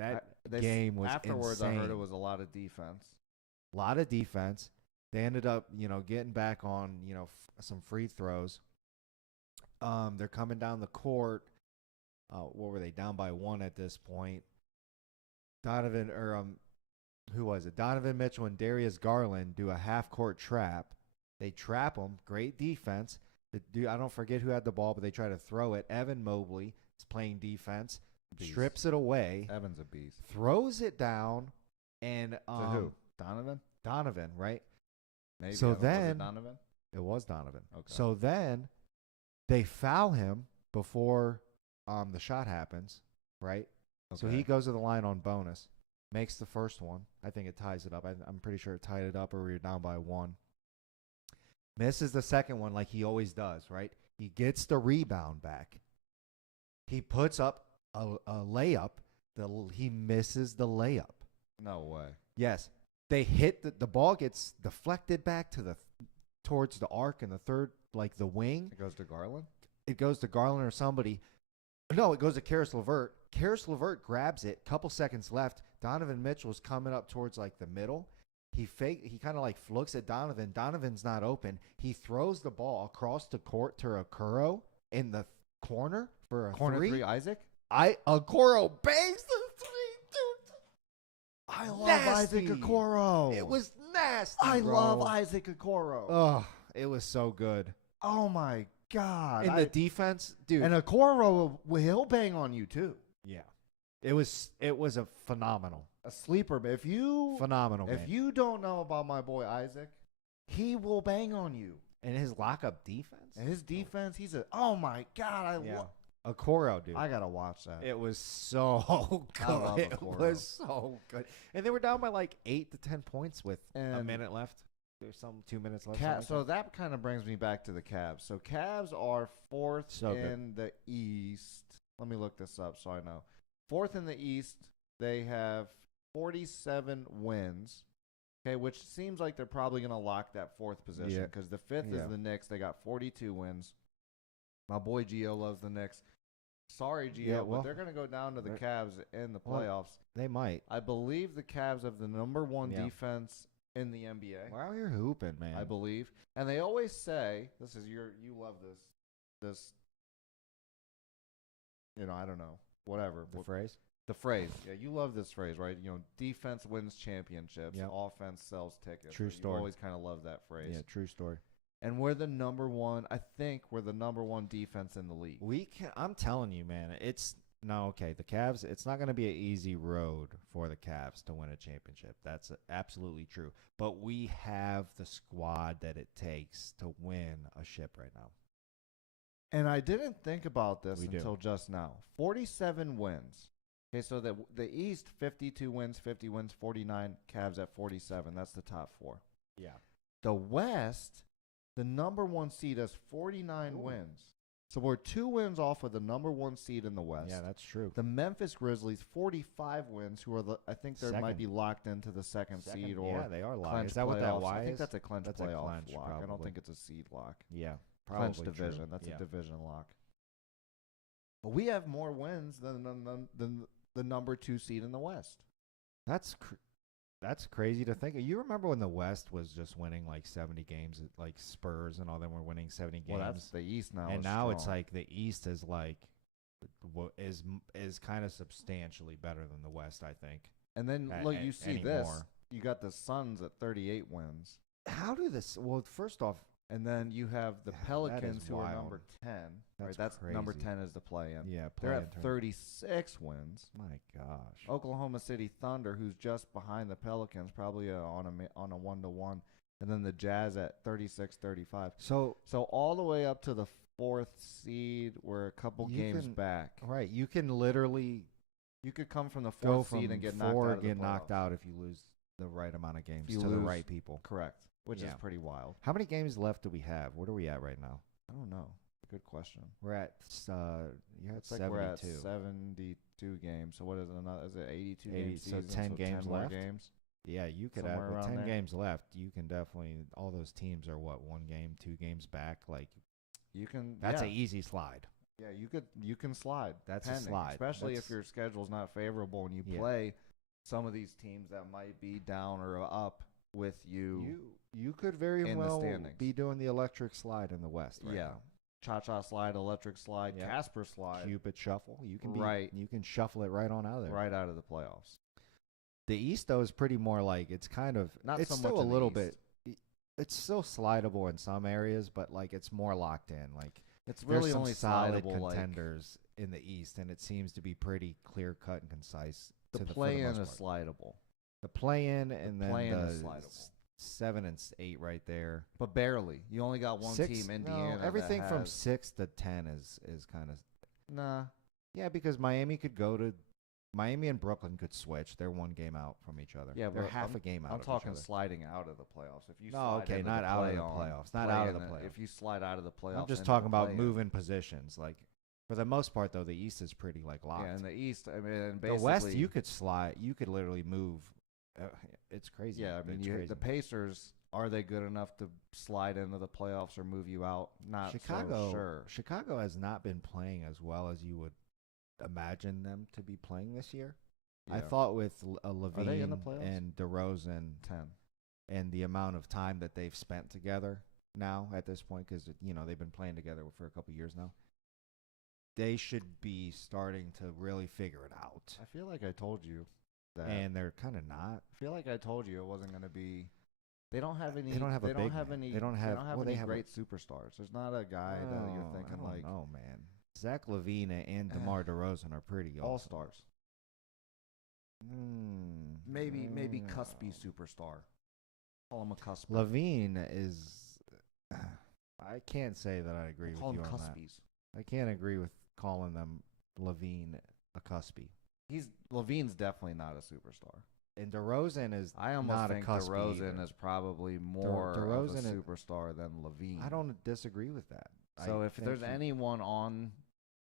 Game was afterwards. I heard insane. it was a lot of defense. A lot of defense. They ended up, getting back on, some free throws. They're coming down the court. What were they down by 1 at this point? Who was it? Donovan Mitchell and Darius Garland do a half court trap. They trap him. Great defense. I don't forget who had the ball, but they try to throw it. Evan Mobley is playing defense, Beast. strips it away, Evan's a beast. throws it down, and To who? Donovan? Donovan, right? Maybe. So I don't know. Was it then- Donovan? It was Donovan. Okay. So then they foul him before the shot happens, right? So Okay. he goes to the line on bonus, makes the first one. I think it ties it up. I'm pretty sure it tied it up, or we were down by 1. Misses the second one like he always does, right? He gets the rebound back. He puts up a layup. He misses the layup. No way. Yes. they hit the ball gets deflected back to the towards the arc and the third, like the wing. It goes to Garland. It goes to Garland or somebody. No, it goes to Karis LeVert. Karis LeVert grabs it. Couple seconds left. Donovan Mitchell's coming up towards like the middle. He kind of like looks at Donovan. Donovan's not open. He throws the ball across the court to Okoro in the corner for a Corner three. three, Isaac. Okoro bangs the three, dude. I love Nasty. Isaac Okoro. It was nasty. I bro. love Isaac Okoro. Oh, it was so good. Oh my God. In the defense, dude. and Okoro, he'll bang on you too. yeah, it was a phenomenal, A sleeper. If you man. you don't know about my boy Isaac, he will bang on you. And his lockup defense. And his defense, he's a oh my God, Okoro, dude. I gotta watch that. It was so good. I love It Okoro. was so good. And they were down by like 8 to 10 points with a And minute left. There's 2 minutes left. So that kind of brings me back to the Cavs. So Cavs are fourth So good. in the East. Let me look this up so I know. Fourth in the East, they have 47 wins. Okay, which seems like they're probably going to lock that fourth position Yeah. because the fifth is the Knicks. They got 42 wins. My boy Gio loves the Knicks. Sorry, Gio, Yeah, well, but they're going to go down to the they're- Cavs in the well, playoffs. They might. I believe the Cavs have the number one Yeah. defense in the NBA. We're out here hooping, man. I believe. And they always say, you love this, I don't know, whatever. The phrase. The phrase. Yeah, you love this phrase, right? Defense wins championships. Yep. Offense sells tickets. True You story. always kind of love that phrase. Yeah, true story. And I think we're the number one defense in the league. I'm telling you, man. The Cavs, it's not going to be an easy road for the Cavs to win a championship. That's absolutely true. But we have the squad that it takes to win a ship right now. And I didn't think about this We do. until just now. 47 wins. Okay, so the East, 52 wins, 50 wins, 49, Cavs at 47. That's the top four. Yeah. The West, the number one seed has 49 wins. So we're 2 wins off of the number one seed in the West. Yeah, that's true. The Memphis Grizzlies, 45 wins, who are I think they might Second. be locked into the second seed or yeah, they are locked. clinch Is that what that playoffs. Y I think is? that's a clinch That's a playoff clinch, lock. I don't probably. think it's a seed lock. Yeah, Clinch probably division. true. That's Yeah. a division lock. But we have more wins than the number 2 seed in the West. That's crazy to think of. You remember when the West was just winning like 70 games, like Spurs and all them were winning 70 games. Well, that's the East now. and is now it's strong. like the East is like is kind of substantially better than the West, I think. And then a- look, a- you see this. anymore. You got the Suns at 38 wins. How do this? Well, first off, And then you have the Yeah, that Pelicans, is who are wild. number 10. That's That's number crazy. 10 is the play-in. yeah, They're play-in at tournament. 36 wins. My gosh. Oklahoma City Thunder, who's just behind the Pelicans, probably on a 1-to-1, and then the Jazz at 36-35. So So all the way up to the 4th seed, we're a couple You games can- back. right, you can literally You could come from the go 4th from seed and get 4 knocked out of the get knocked playoffs. out if you lose the right amount of games you to the lose- right people. Correct, which Yeah. is pretty wild. How many games left do we have? What are we at right now? I don't know. Good question. We're at you're at It's like we're at 72. 72 games. So what is it? Is it 82 80, games? so 10 games more left? games. Yeah, you could Somewhere have with around 10 there. games left. You can definitely all those teams are what 1 game, 2 games back. Like You can. that's yeah. an easy slide. Yeah, you can slide. That's a pending, slide. especially That's- if your schedule's not favorable and you Yeah. play some of these teams that might be down or up with you. You could very in the well standings. be doing the electric slide in the West. Right yeah, now. cha-cha slide, electric slide, Yeah. Casper slide, Cupid shuffle. You can Right. You can shuffle it right on out of there. right out of the playoffs. The East though is pretty more like it's kind of Not it's so still much a in the little East. bit. It's still slidable in some areas, but like it's more locked in. Like It's there's really some only solid slidable, like, contenders in the East, and it seems to be pretty clear cut and concise. the for the play-in most is part. slidable, The play-in and then play-in the is slidable. 7 and 8 right there. but barely. You only got one team, Indiana. No, everything that from has, 6 to 10 is kind of Nah. yeah, because Miami and Brooklyn could switch. They're 1 game out from each other. Yeah, they're but half a game out. I'm of talking each other. sliding out of the playoffs. If you No, slide okay, into not the out of the play-on, playoffs. Not out of the play-in, playoffs. If you slide out of the playoffs, I'm just into talking the about play-in. moving positions. Like for the most part, though, the East is pretty like locked. Yeah, in the East, I mean, and the basically West, you could slide. You could literally move it's crazy. Yeah, I mean, It's crazy. the Pacers, are they good enough to slide into the playoffs or move you out? Not so sure. Chicago has not been playing as well as you would imagine them to be playing this year. I Yeah. thought with Are they in Levine the playoffs? and DeRozan 10. and the amount of time that they've spent together now at this point, because they've been playing together for a couple years now, they should be starting to really figure it out. I feel like I told you that. And they're kind of not. I feel like I told you it wasn't going to be. They don't have any. They don't have a They big don't have man. any. They don't have- well, any they have a- great superstars. There's not a guy that you're thinking like Oh man, Zach Levine and DeMar DeRozan are pretty all awesome. stars. Mm, Maybe mm. cuspy superstar. Call him a cusp. Levine is. I can't say that I agree Call with him you on that. cuspies. I can't agree with calling them Levine a cuspy. Levine's definitely not a superstar. And DeRozan is I almost not think a cuspy DeRozan either. is probably more of a DeRozan is- superstar than Levine. I don't disagree with that. So I if think there's he- anyone on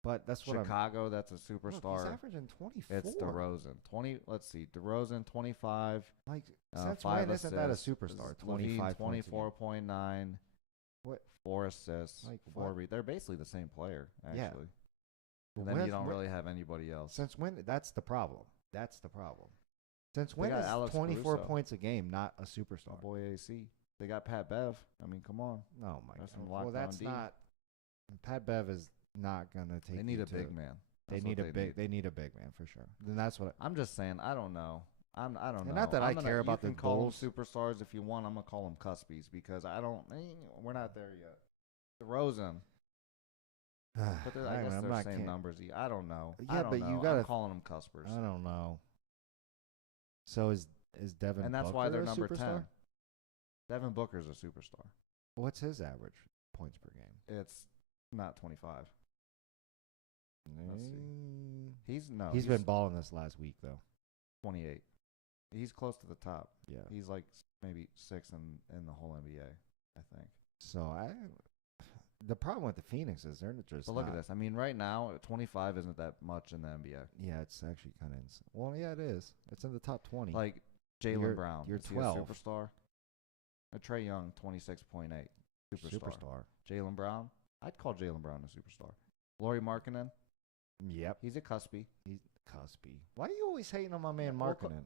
but that's what Chicago that's a I'm. Look, superstar, he's averaging 24. it's DeRozan. Let's see, DeRozan 25. Like since 5 when isn't that a assists. superstar? Levine 25 points a game. 24.9. What? 4 assists. Like, 4 what? They're basically the same player, actually. Yeah. And When then has- you don't when- really have anybody else. Since when? That's the problem. That's the problem. Since They when got is Alex 24 Caruso. points a game not a My superstar? boy AC. They got Pat Bev. I mean, come on. Oh my That's god. some Well, that's lockdown D. not. Pat Bev is not gonna take. They need you a to, big man. They That's need what a big. They need a big man for sure. Then that's what. I'm just saying. I don't know. I don't know. And not that I care about you the can call Bulls. them superstars if you want. I'm gonna call them cuspies because I don't. We're not there yet. DeRozan, but I guess I'm they're not same can't- numbers. I don't know. Yeah, I don't but know. you gotta- I'm calling them cuspers, I don't know. So is Devin? and that's Booker why they're a number superstar? 10. Devin Booker's a superstar. What's his average points per game? It's not 25. Let's see. He's been balling this last week though. 28. He's close to the top. Yeah. He's like maybe 6th in the whole NBA, I think. So the problem with the Phoenix is they're just. But look at not- this. I mean, right now, 25 isn't that much in the NBA. Yeah, it's actually kind of. Well, yeah, it is. It's in the top 20. Like You're- Jalen Brown, you're is he 12. a superstar? Trey Young, 26.8, superstar. Jalen Brown, I'd call Jalen Brown a superstar. Laurie Markkinen, Yep. he's a cuspy. He's Cuspy. Why are you always hating on my man Well, Markkinen?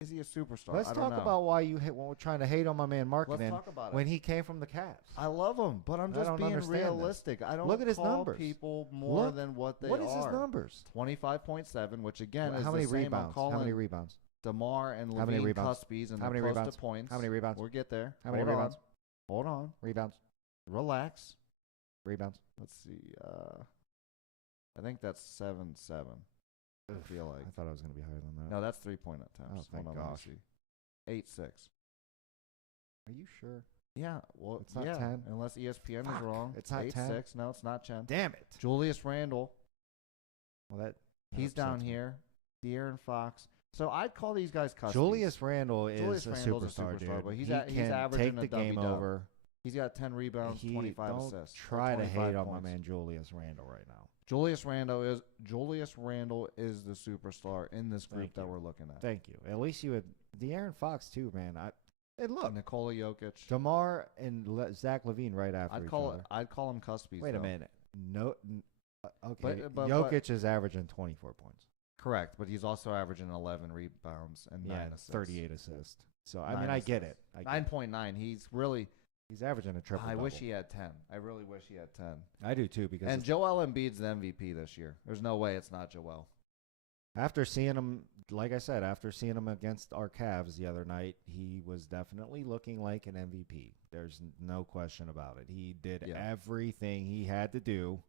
Is he a superstar? Let's I don't talk know. about why you we're trying to hate on my man Let's Markkinen talk about when it. he came from the Cavs. I love him, but I'm I just don't being understand this. realistic. I don't Look at his call numbers. people more Look, than what they what are. is his numbers? 25.7, which again is How many the same. I'm rebounds? calling How many rebounds? DeMar and How many Levine rebounds? cuspies, and How they're many close rebounds? to points. How many rebounds? We'll get there. How many Hold rebounds? on. Hold on. Rebounds. Relax. Rebounds. Let's see. I think that's 7-7. I feel like. I thought I was going to be higher than that. No, that's 3-point attempts. Oh, thank Hold on, let me gosh. see. 8-6. Are you sure? Yeah. Well, It's not yeah, 10? unless ESPN Fuck, is wrong. it's not 10? 8-6. No, it's not 10. Damn it. Julius Randle. Well, that He's down upsets me. here. De'Aaron Fox. So I'd call these guys cuspies. Julius Randle Julius is a Randle's a superstar, superstar, dude. but he's he at- he's can averaging take the a game dub-dub. over. He's got 10 rebounds, He 25 don't assists. or try to 25 hate on my points. man Julius Randle right now. Julius Randle is the superstar in this group Thank that you. we're looking at. Thank you. At least you had De'Aaron Fox too, man. And look, Nikola Jokic. DeMar and Zach Levine right after I'd each call other. I'd call him cuspies. Wait a though. minute. No. Okay. But- Jokic is averaging 24 points. Correct, but he's also averaging 11 rebounds and 9 assists. 38 assists. So I 9 mean, I get assists. it. I get it. 9.9. He's really. He's averaging a triple. I wish he had 10. I really wish he had 10. I do too because And Joel Embiid's the MVP this year. There's no way it's not Joel. after seeing him, like I said, after seeing him against our Cavs the other night, he was definitely looking like an MVP. There's no question about it. He did Yeah. everything he had to do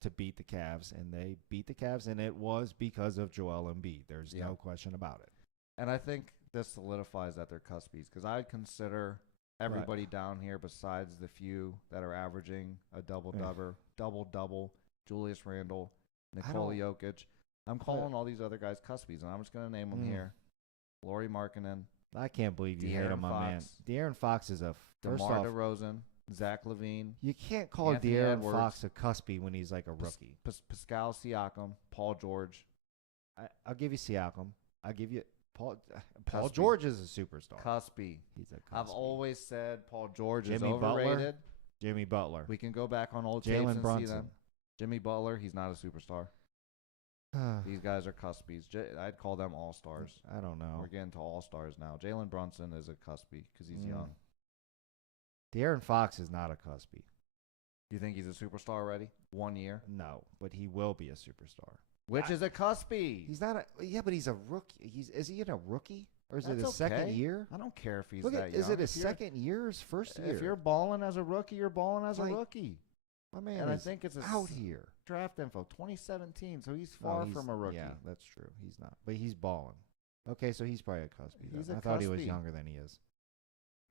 to beat the Cavs, and they beat the Cavs, and it was because of Joel Embiid. There's Yeah. no question about it. And I think this solidifies that they're cuspies because I'd consider everybody down here besides the few that are averaging a double-double, Julius Randle, Nikola Jokic. I'm calling all these other guys cuspies, and I'm just going to name them here. Laurie Markkinen, I can't believe you hate De'Aaron on my man. Fox. De'Aaron Fox is a first DeMar off. DeRozan, Zach Levine, You can't call Anthony De'Aaron Edwards, Fox a cuspy when he's like a rookie. Pascal Siakam, Paul George. I'll give you Siakam. I'll give you Paul Cuspy. George is a superstar. Cuspy. He's a Cuspy. I've always said Paul George is Jimmy Butler? overrated. Jimmy Butler. We can go back on old tapes Jalen and see Brunson. them. Jimmy Butler, he's not a superstar. These guys are cuspies. I'd call them all-stars. I don't know. We're getting to all-stars now. Jalen Brunson is a cuspy because he's young. De'Aaron Fox is not a Cuspy. Do you think he's a superstar already? 1 year? No, but he will be a superstar. Which is a cuspy. He's not a. Yeah, but he's a rookie. Is he a rookie or is it That's his second okay. year? I don't care if he's Look that at, young. is it his If you're- second year or his first year? If you're balling as a rookie, you're balling as Like, a rookie. my man, And I is think it's a out here. draft info 2017, so he's No, far he's- from a rookie. Yeah, that's true. He's not, but he's balling. Okay, so he's probably a Cuspy. He's then. a I thought he was Cuspy. younger than he is.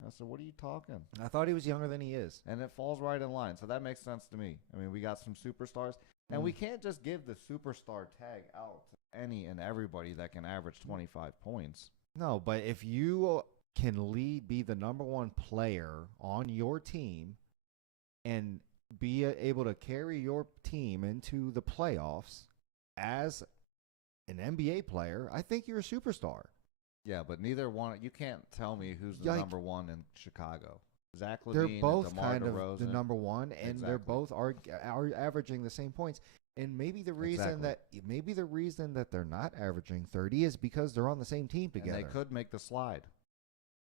I said, what are you talking? I thought he was younger than he is. And it falls right in line. So that makes sense to me. I mean, we got some superstars. And we can't just give the superstar tag out to any and everybody that can average 25 points. No, but if you can be the number one player on your team and be able to carry your team into the playoffs as an NBA player, I think you're a superstar. Yeah, but neither one. You can't tell me who's the Like- number one in Chicago. Zach LaVine They're both and DeMar kind of DeRozan. the number one, and they're Exactly. both are averaging the same points. And maybe the reason that they're not averaging 30 is because they're on the same team together. And they could make the slide.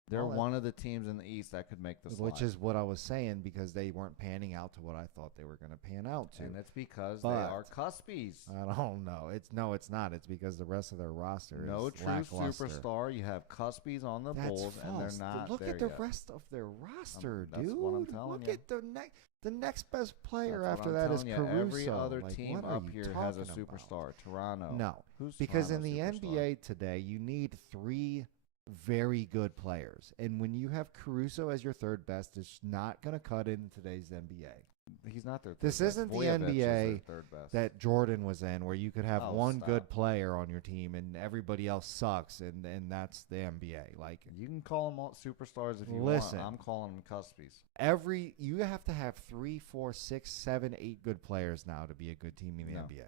They're Well, one of the teams in the East that could make the slide. which is what I was saying, because they weren't panning out to what I thought they were going to pan out to. and it's because they But- are cuspies. I don't know. It's not. It's because the rest of their roster No is true lackluster. superstar. You have cuspies on the That's Bulls, and false. they're not Look there at the yet. rest of their roster, That's dude. what I'm telling Look you. at the next best player That's what after I'm that is telling you. Caruso. Every other Like, team what are up you here has a talking about? superstar. Toronto. No, Who's because in Toronto's the superstar? NBA today, you need 3 very good players, and when you have Caruso as your third best, it's not going to cut in today's NBA. He's not their third This best. isn't the Vujovic is their NBA third best. that Jordan was in, where you could have Oh, one stop. good player on your team and everybody else sucks, and that's the NBA. Like You can call them all superstars if you Listen. want. I'm calling them cuspies. you have to have 3, 4, 6, 7, 8 good players now to be a good team in the No. NBA.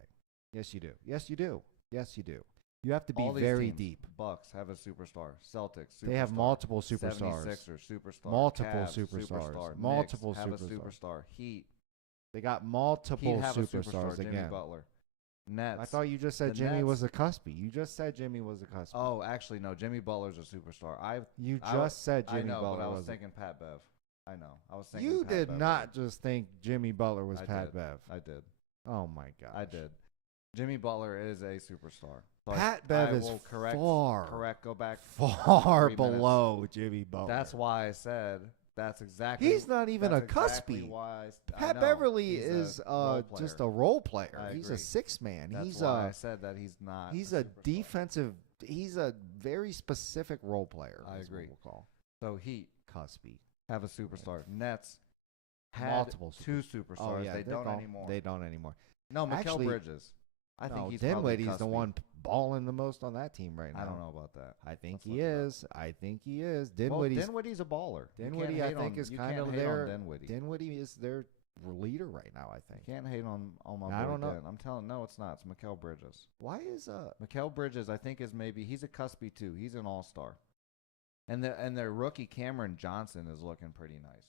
Yes, you do. Yes, you do. Yes, you do. You have to be All these very teams, deep. Bucks have a superstar. Celtics, superstar. They have multiple superstars. 76ers, superstar. Multiple Cavs, superstars. superstar. Multiple Knicks have a superstars. superstar. Heat. They got multiple Heat have a superstar. superstars Jimmy again. Butler. Nets. I thought you just said The Jimmy Nets- was a Cuspy. You just said Jimmy was a Cuspy. Oh, actually, no. Jimmy Butler's a superstar. You I- just said Jimmy I know, Butler but I was was. thinking Pat Bev. I know. I was thinking You Pat did Bev. not just think Jimmy Butler was I Pat did. Bev. I did. Oh my god. I did. Jimmy Butler is a superstar. But Pat Bev I is will correct, go back. far 3 minutes. below Jimmy Butler. That's why I said that's exactly. He's not even that's a Cuspy. exactly why I Pat know. Beverly He's is role just player. a role player. I He's agree. a 6-man. That's He's why I said that he's not. he's a a superstar. defensive. He's a very specific role player. I is what agree. We'll call So Heat Cuspy. have a superstar. Nets had Multiple 2 superstars. They they're don't gone. anymore. They don't anymore. No, Mikal Actually, Bridges. I think no, he's probably Dinwiddie's the Cuspy. one balling the most on that team right now. I don't know about that. I think Let's he look it up. is. I think he is. Well, Dinwiddie's Dinwiddie's a baller. You can't Dinwiddie, I hate think, on- is you kind can't of hate on their Dinwiddie. Dinwiddie is their leader right now. I think. You can't hate on my I boy don't know. Din. I'm telling. No, it's not. It's Mikal Bridges. Why is Mikal Bridges, I think, is maybe he's a Cuspy too. He's an all-star, and their rookie Cameron Johnson is looking pretty nice.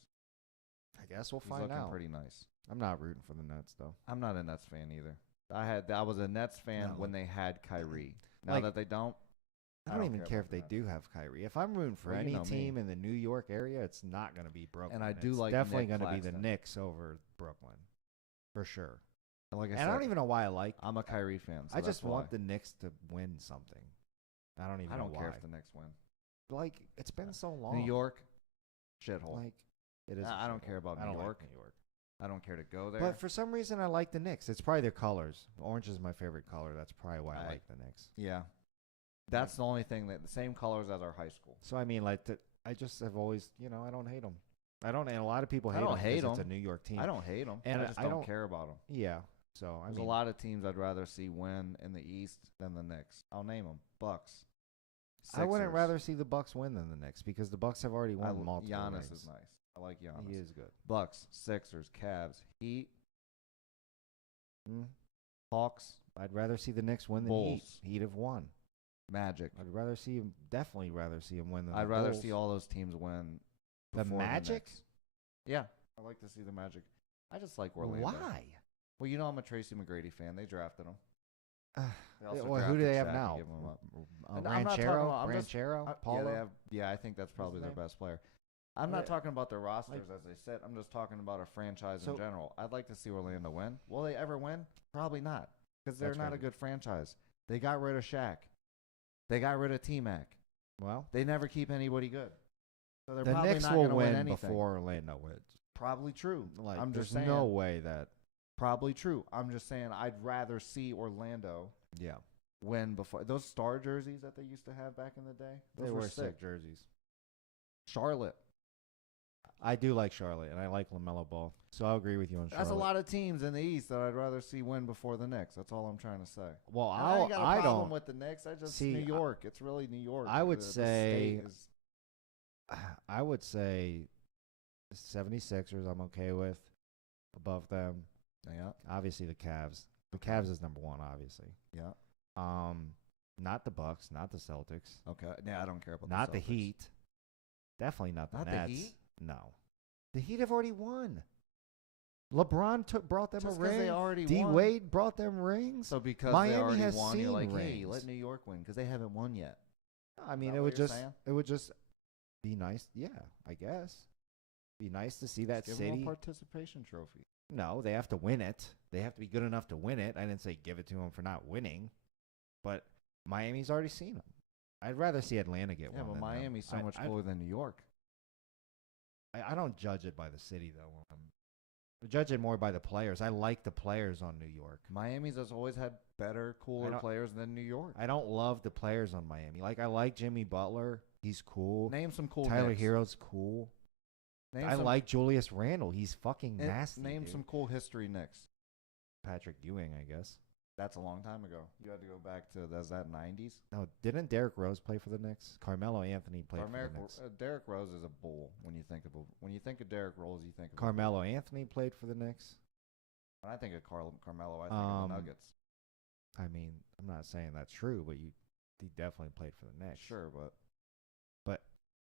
I guess we'll He's find looking out. pretty nice. I'm not rooting for the Nets though. I'm not a Nets fan either. I was a Nets fan No, when they had Kyrie. Now like- that they don't, I don't even care if about they the do have Kyrie. If I'm rooting for Well, you any know me. team in the New York area, it's not going to be Brooklyn. I do It's like definitely Nick going to be the Claxton. Knicks over Brooklyn, for sure. like I And said, I don't even know why I like. I'm a Kyrie fan. So I that's just want why. the Knicks to win something. I don't even. I don't know care why. if the Knicks win. Like it's been so long. New York, shithole. Like it is. I a don't shithole. care about I New don't York. Like New York. I don't care to go there. But for some reason, I like the Knicks. It's probably their colors. Orange is my favorite color. That's probably why I I- like the Knicks. yeah, that's the only thing that the same colors as our high school. So I mean, like, I just have always, I don't hate them. I don't, and a lot of people hate I don't them hate because it's a 'em. New York team. I don't hate them, And I just I don't don't- care about them. Yeah. So I There's mean, a lot of teams I'd rather see win in the East than the Knicks. I'll name them: Bucks. I wouldn't Sixers. rather see the Bucks win than the Knicks because the Bucks have already won multiple Giannis rings. is nice. I like Giannis. He is good. Bucks, Sixers, Cavs, Heat, Mm. Hawks. I'd rather see the Knicks win than Bulls. Heat. Heat have won. Magic. Definitely rather see him win than I'd the rather Bulls. see all those teams win. The before Magic? Knicks. Yeah, I like to see the Magic. I just like Orlando. Why? Well, you know I'm a Tracy McGrady fan. They drafted him. They also Well, who do drafted they have Shaq to now? give him up. Uh, And I'm not talking Ranchero, about- I'm just- Ranchero, Yeah, Paulo. they have. Yeah, I think that's probably their name? best player. I'm What- not talking about their rosters as they sit. I'm just talking about a franchise in So- general. I'd like to see Orlando win. Will they ever win? Probably not, because they're That's not a crazy. good franchise. They got rid of Shaq. They got rid of T-Mac. Well, They never keep anybody good. So they're the probably Knicks not will going to win win anything. before Orlando wins. Probably true. Like, I'm there's just saying. no way that. Probably true. I'm just saying I'd rather see Orlando Yeah, win before those star jerseys that they used to have back in the day. Those they were were sick jerseys. Charlotte. I do like Charlotte, and I like LaMelo Ball, so I'll agree with you on Charlotte. That's a lot of teams in the East that I'd rather see win before the Knicks. That's all I'm trying to say. Well, And I ain't got a I problem don't. with the Knicks. I just See, New York. It's really New York. I would The say- state is- I would say the 76ers I'm okay with. Above them, yeah, obviously the Cavs. The Cavs is number one, obviously. yeah. Not the Bucks, not the Celtics, Okay. Yeah, I don't care about not the Celtics. Heat. Definitely not the Not the Nets. Heat? No, the Heat have already won. LeBron brought them Just a 'cause ring. they already D won. Wade brought them rings. So because Miami they already has won, you're seen like, hey, let rings. New York win because they haven't won yet. I mean, that it what would you're just saying? it would just be nice. Yeah, I guess. Be nice to see that Give them city. a participation trophy. No, they have to win it. They have to be good enough to win it. I didn't say give it to them for not winning, but Miami's already seen them. I'd rather see Atlanta get Yeah, one. but than them. Miami's so much cooler than New York. I don't judge it by the city though. I judge it more by the players. I like the players on New York. Miami's has always had better, cooler don't- players than New York. I don't love the players on Miami. Like I like Jimmy Butler. He's cool. Name some cool Tyler Knicks. Hero's cool. Name I some, like Julius Randle. He's fucking eh, nasty. Name dude. some cool history Knicks. Patrick Ewing, I guess. That's a long time ago. You had to go back to was that 90s? No, didn't Derrick Rose play for the Knicks? Carmelo Anthony played for the Knicks. Derrick Rose is a bull when you think of Derrick Rose. You think of Carmelo Anthony played for the Knicks. When I think of Carmelo, I think of the Nuggets. I mean, I'm not saying that's true, but he definitely played for the Knicks. Sure, but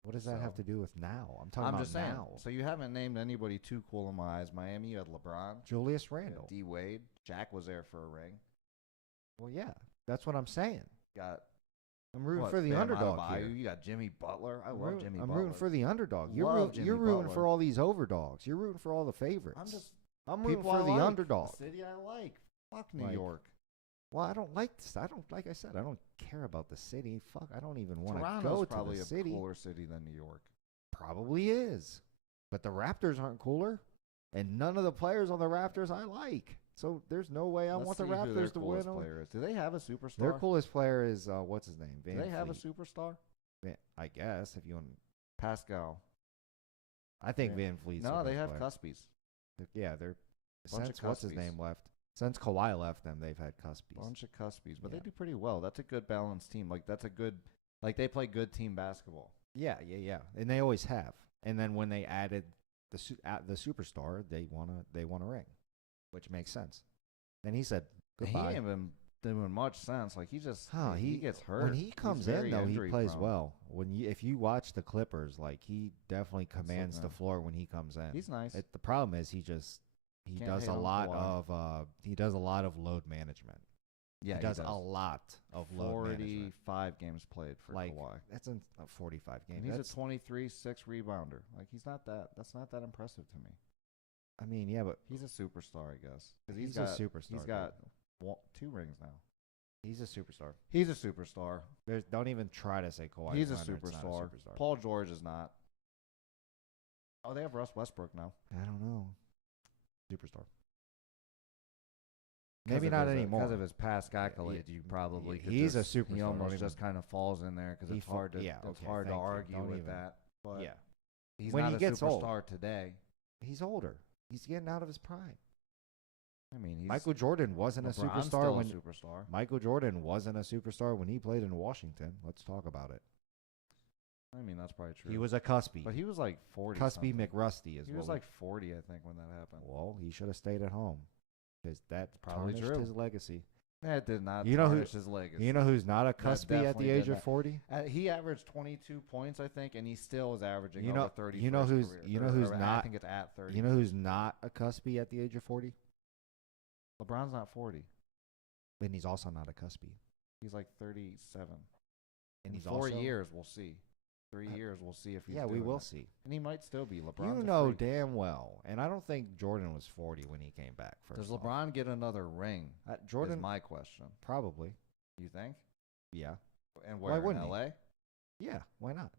What does that have So- to do with now? I'm talking I'm about just saying. now. So you haven't named anybody too cool in my eyes. Miami, you had LeBron, Julius you had Randle. D Wade, Jack was there for a ring. Well, yeah, that's what I'm saying. Got I'm rooting what, for the Bam underdog Adebayo, here. You got Jimmy Butler. I love Jimmy I'm Butler. rooting for the underdog. You're, Love Jimmy you're rooting Butler. for all these overdogs. You're rooting for all the favorites. I'm rooting People for I the like, underdog. The city I like. Fuck New Like, York. Well, I don't like this. I don't, like I said, I don't care about the city. Fuck, I don't even want to Toronto's go to probably the a city. cooler city than New York. Probably is. But the Raptors aren't cooler. And none of the players on the Raptors I like. So there's no way I Let's want the see who their Raptors to coolest win. player is. Do they have a superstar? Their coolest player is, what's his name? Do they have a superstar? I guess, if you want. Pascal. I think Yeah. Van Fleet's No, the they best have player. Cuspies. Yeah, they're Bunch of since what's his Cuspies. name left. Since Kawhi left them, they've had Cuspies. Bunch of Cuspies, but Yeah. they do pretty well. That's a good balanced team. Like that's a good, like they play good team basketball. Yeah, and they always have. And then when they added the superstar, they won a ring, which makes sense. And he said goodbye. He ain't been doing much sense. Like he just He gets hurt. When he He's comes in very though, he injury plays prone. well. If you watch the Clippers, like he definitely That's commands the okay. floor when he comes in. He's nice. The problem is he Can't does hate a on lot Kawhi. of load management. Yeah, he does a lot of load management. 45 games played for Like Kawhi. that's in 45 games. And he's That's, a 23-6 rebounder. Like he's not that. That's not that impressive to me. I mean, yeah, but He's a superstar, I guess. 'Cause he's got, a superstar. He's dude. got 2 rings now. He's a superstar. He's a superstar. Don't even try to say Kawhi. He's a Leonard's not superstar. Paul George is not. Oh, they have Russ Westbrook now. I don't know. Superstar. 'Cause Maybe of not his, anymore. Because of his past accolades, you probably could he's a just, superstar, He don't almost even- just kind of falls in there because He it's fa- hard to yeah, it's okay, hard to thank you. argue Don't with even- that. But Yeah, he's When not he a gets old. superstar today. he's older. He's getting out of his prime. I mean, he's Michael Jordan wasn't a LeBron's superstar still when a superstar. Michael Jordan wasn't a superstar when he played in Washington. Let's talk about it. I mean, that's probably true. He was a cuspy. but he was like 40. Cuspy something. McRusty is He what was we- like 40, I think, when that happened. Well, he should have stayed at home because that Probably tarnished true. his legacy. That did not You know who- tarnish his legacy. You know who's not a cuspy at definitely the age did of not. 40? He averaged 22 points, I think, and he still is averaging You know- over 30. you know for his who's- career. you know who's I not- think it's at 30. You know who's not a cuspy at the age of 40? LeBron's not 40. And he's also not a cuspy. He's like 37. And In he's 4 also, years, we'll see. 3 years, we'll see if he's yeah, we doing will that. see. And he might still be. LeBron's You a know freak. damn well. And I don't think Jordan was 40 when he came back. First Does off. LeBron get another ring? Jordan Is my question. probably. You think? Yeah. And Why where, in wouldn't he? LA? Yeah, why not?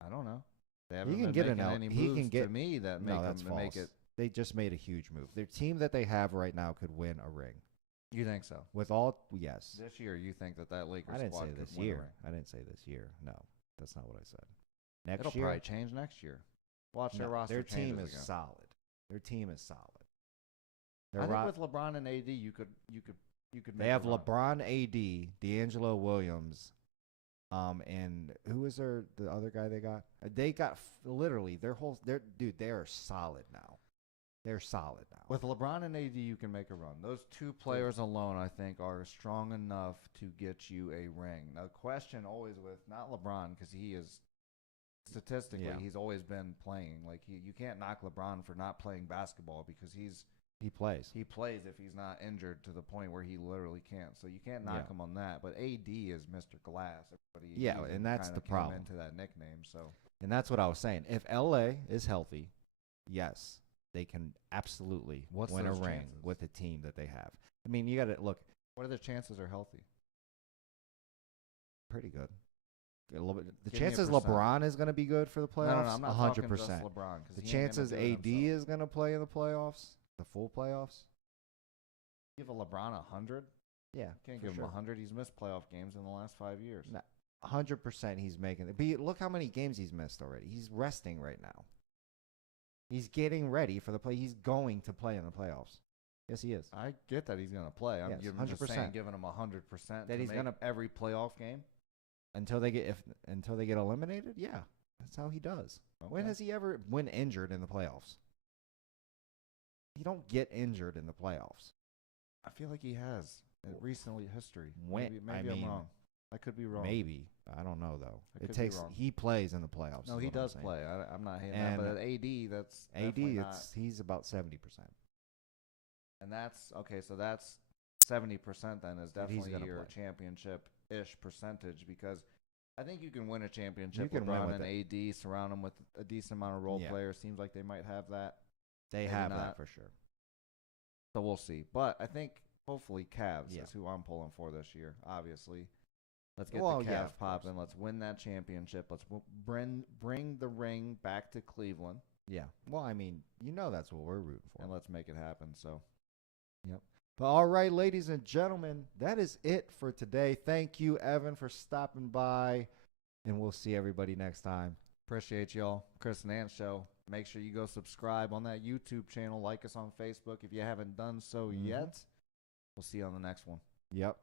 I don't know. They haven't He can been get an making L. any He moves can get to me that no, make that's him false. make it. They just made a huge move. Their team that they have right now could win a ring. You think so? With all yes. This year, you think that Lakers I didn't squad say could this win a year. ring? I didn't say this year. No, that's not what I said. Next It'll year, probably change next year. Watch their no, roster. their team changes is again. solid. Their team is solid. I Their think with LeBron and AD, you could. they make have a run. LeBron, AD, D'Angelo Williams, and who is the other guy they got? They got literally they are solid now. They're solid now. With LeBron and AD, you can make a run. Those two players alone, I think, are strong enough to get you a ring. Now, the question always with not LeBron, because he is statistically Yeah. he's always been playing. Like you can't knock LeBron for not playing basketball because he plays. he plays if he's not injured to the point where he literally can't. So you can't knock Yeah. him on that. But AD is Mr. Glass. Everybody Yeah, even and that's kinda the came problem. into that nickname. So And that's what I was saying. If LA is healthy, yes, they can absolutely What's win a those ring chances? with the team that they have. I mean, you got to look what are the chances are healthy? pretty good. A little bit. The Give me a chances percent. LeBron is going to be good for the playoffs, No, I'm not talking just 100%. LeBron. 'Cause The he ain't gonna chances do it AD himself. is going to play in the playoffs, the full playoffs, Give a LeBron 100. yeah, Can't for give him sure. 100. He's missed playoff games in the last 5 years. No. 100% he's making it. But look how many games he's missed already. He's resting right now. He's getting ready for the play. He's going to play in the playoffs. Yes, he is. I get that he's going to play. I'm Yes, just 100%. saying, giving him 100% That he's going gonna- to every playoff game. Until they get eliminated, yeah, that's how he does. When Okay. has he ever been injured in the playoffs? You don't get injured in the playoffs. I feel like he has in recently history. When- Maybe I I'm mean, wrong. I could be wrong. Maybe, I don't know though. I It could be takes wrong. he plays in the playoffs. No, is he what I'm does saying. play. I'm not hating And that, but AD, that's AD, definitely not. he's about 70%. And that's okay. So that's 70% then is But he's definitely gonna your play. championship-ish percentage because I think you can win a championship. You can win LeBron with and it. AD surround them with a decent amount of role Yeah. players. Seems like they might have that. They Maybe have not. that for sure. So we'll see. But I think hopefully Cavs Yeah. is who I'm pulling for this year. Obviously, let's get Well, the yeah, Cavs of popping. course. Let's win that championship. Let's bring the ring back to Cleveland, Yeah. Well, I mean, that's what we're rooting for. and let's make it happen. So But all right, ladies and gentlemen, that is it for today. Thank you, Evan, for stopping by, and we'll see everybody next time. appreciate y'all. Chris and Ant Show. Make sure you go subscribe on that YouTube channel. Like us on Facebook if you haven't done so Mhm. yet. We'll see you on the next one. Yep.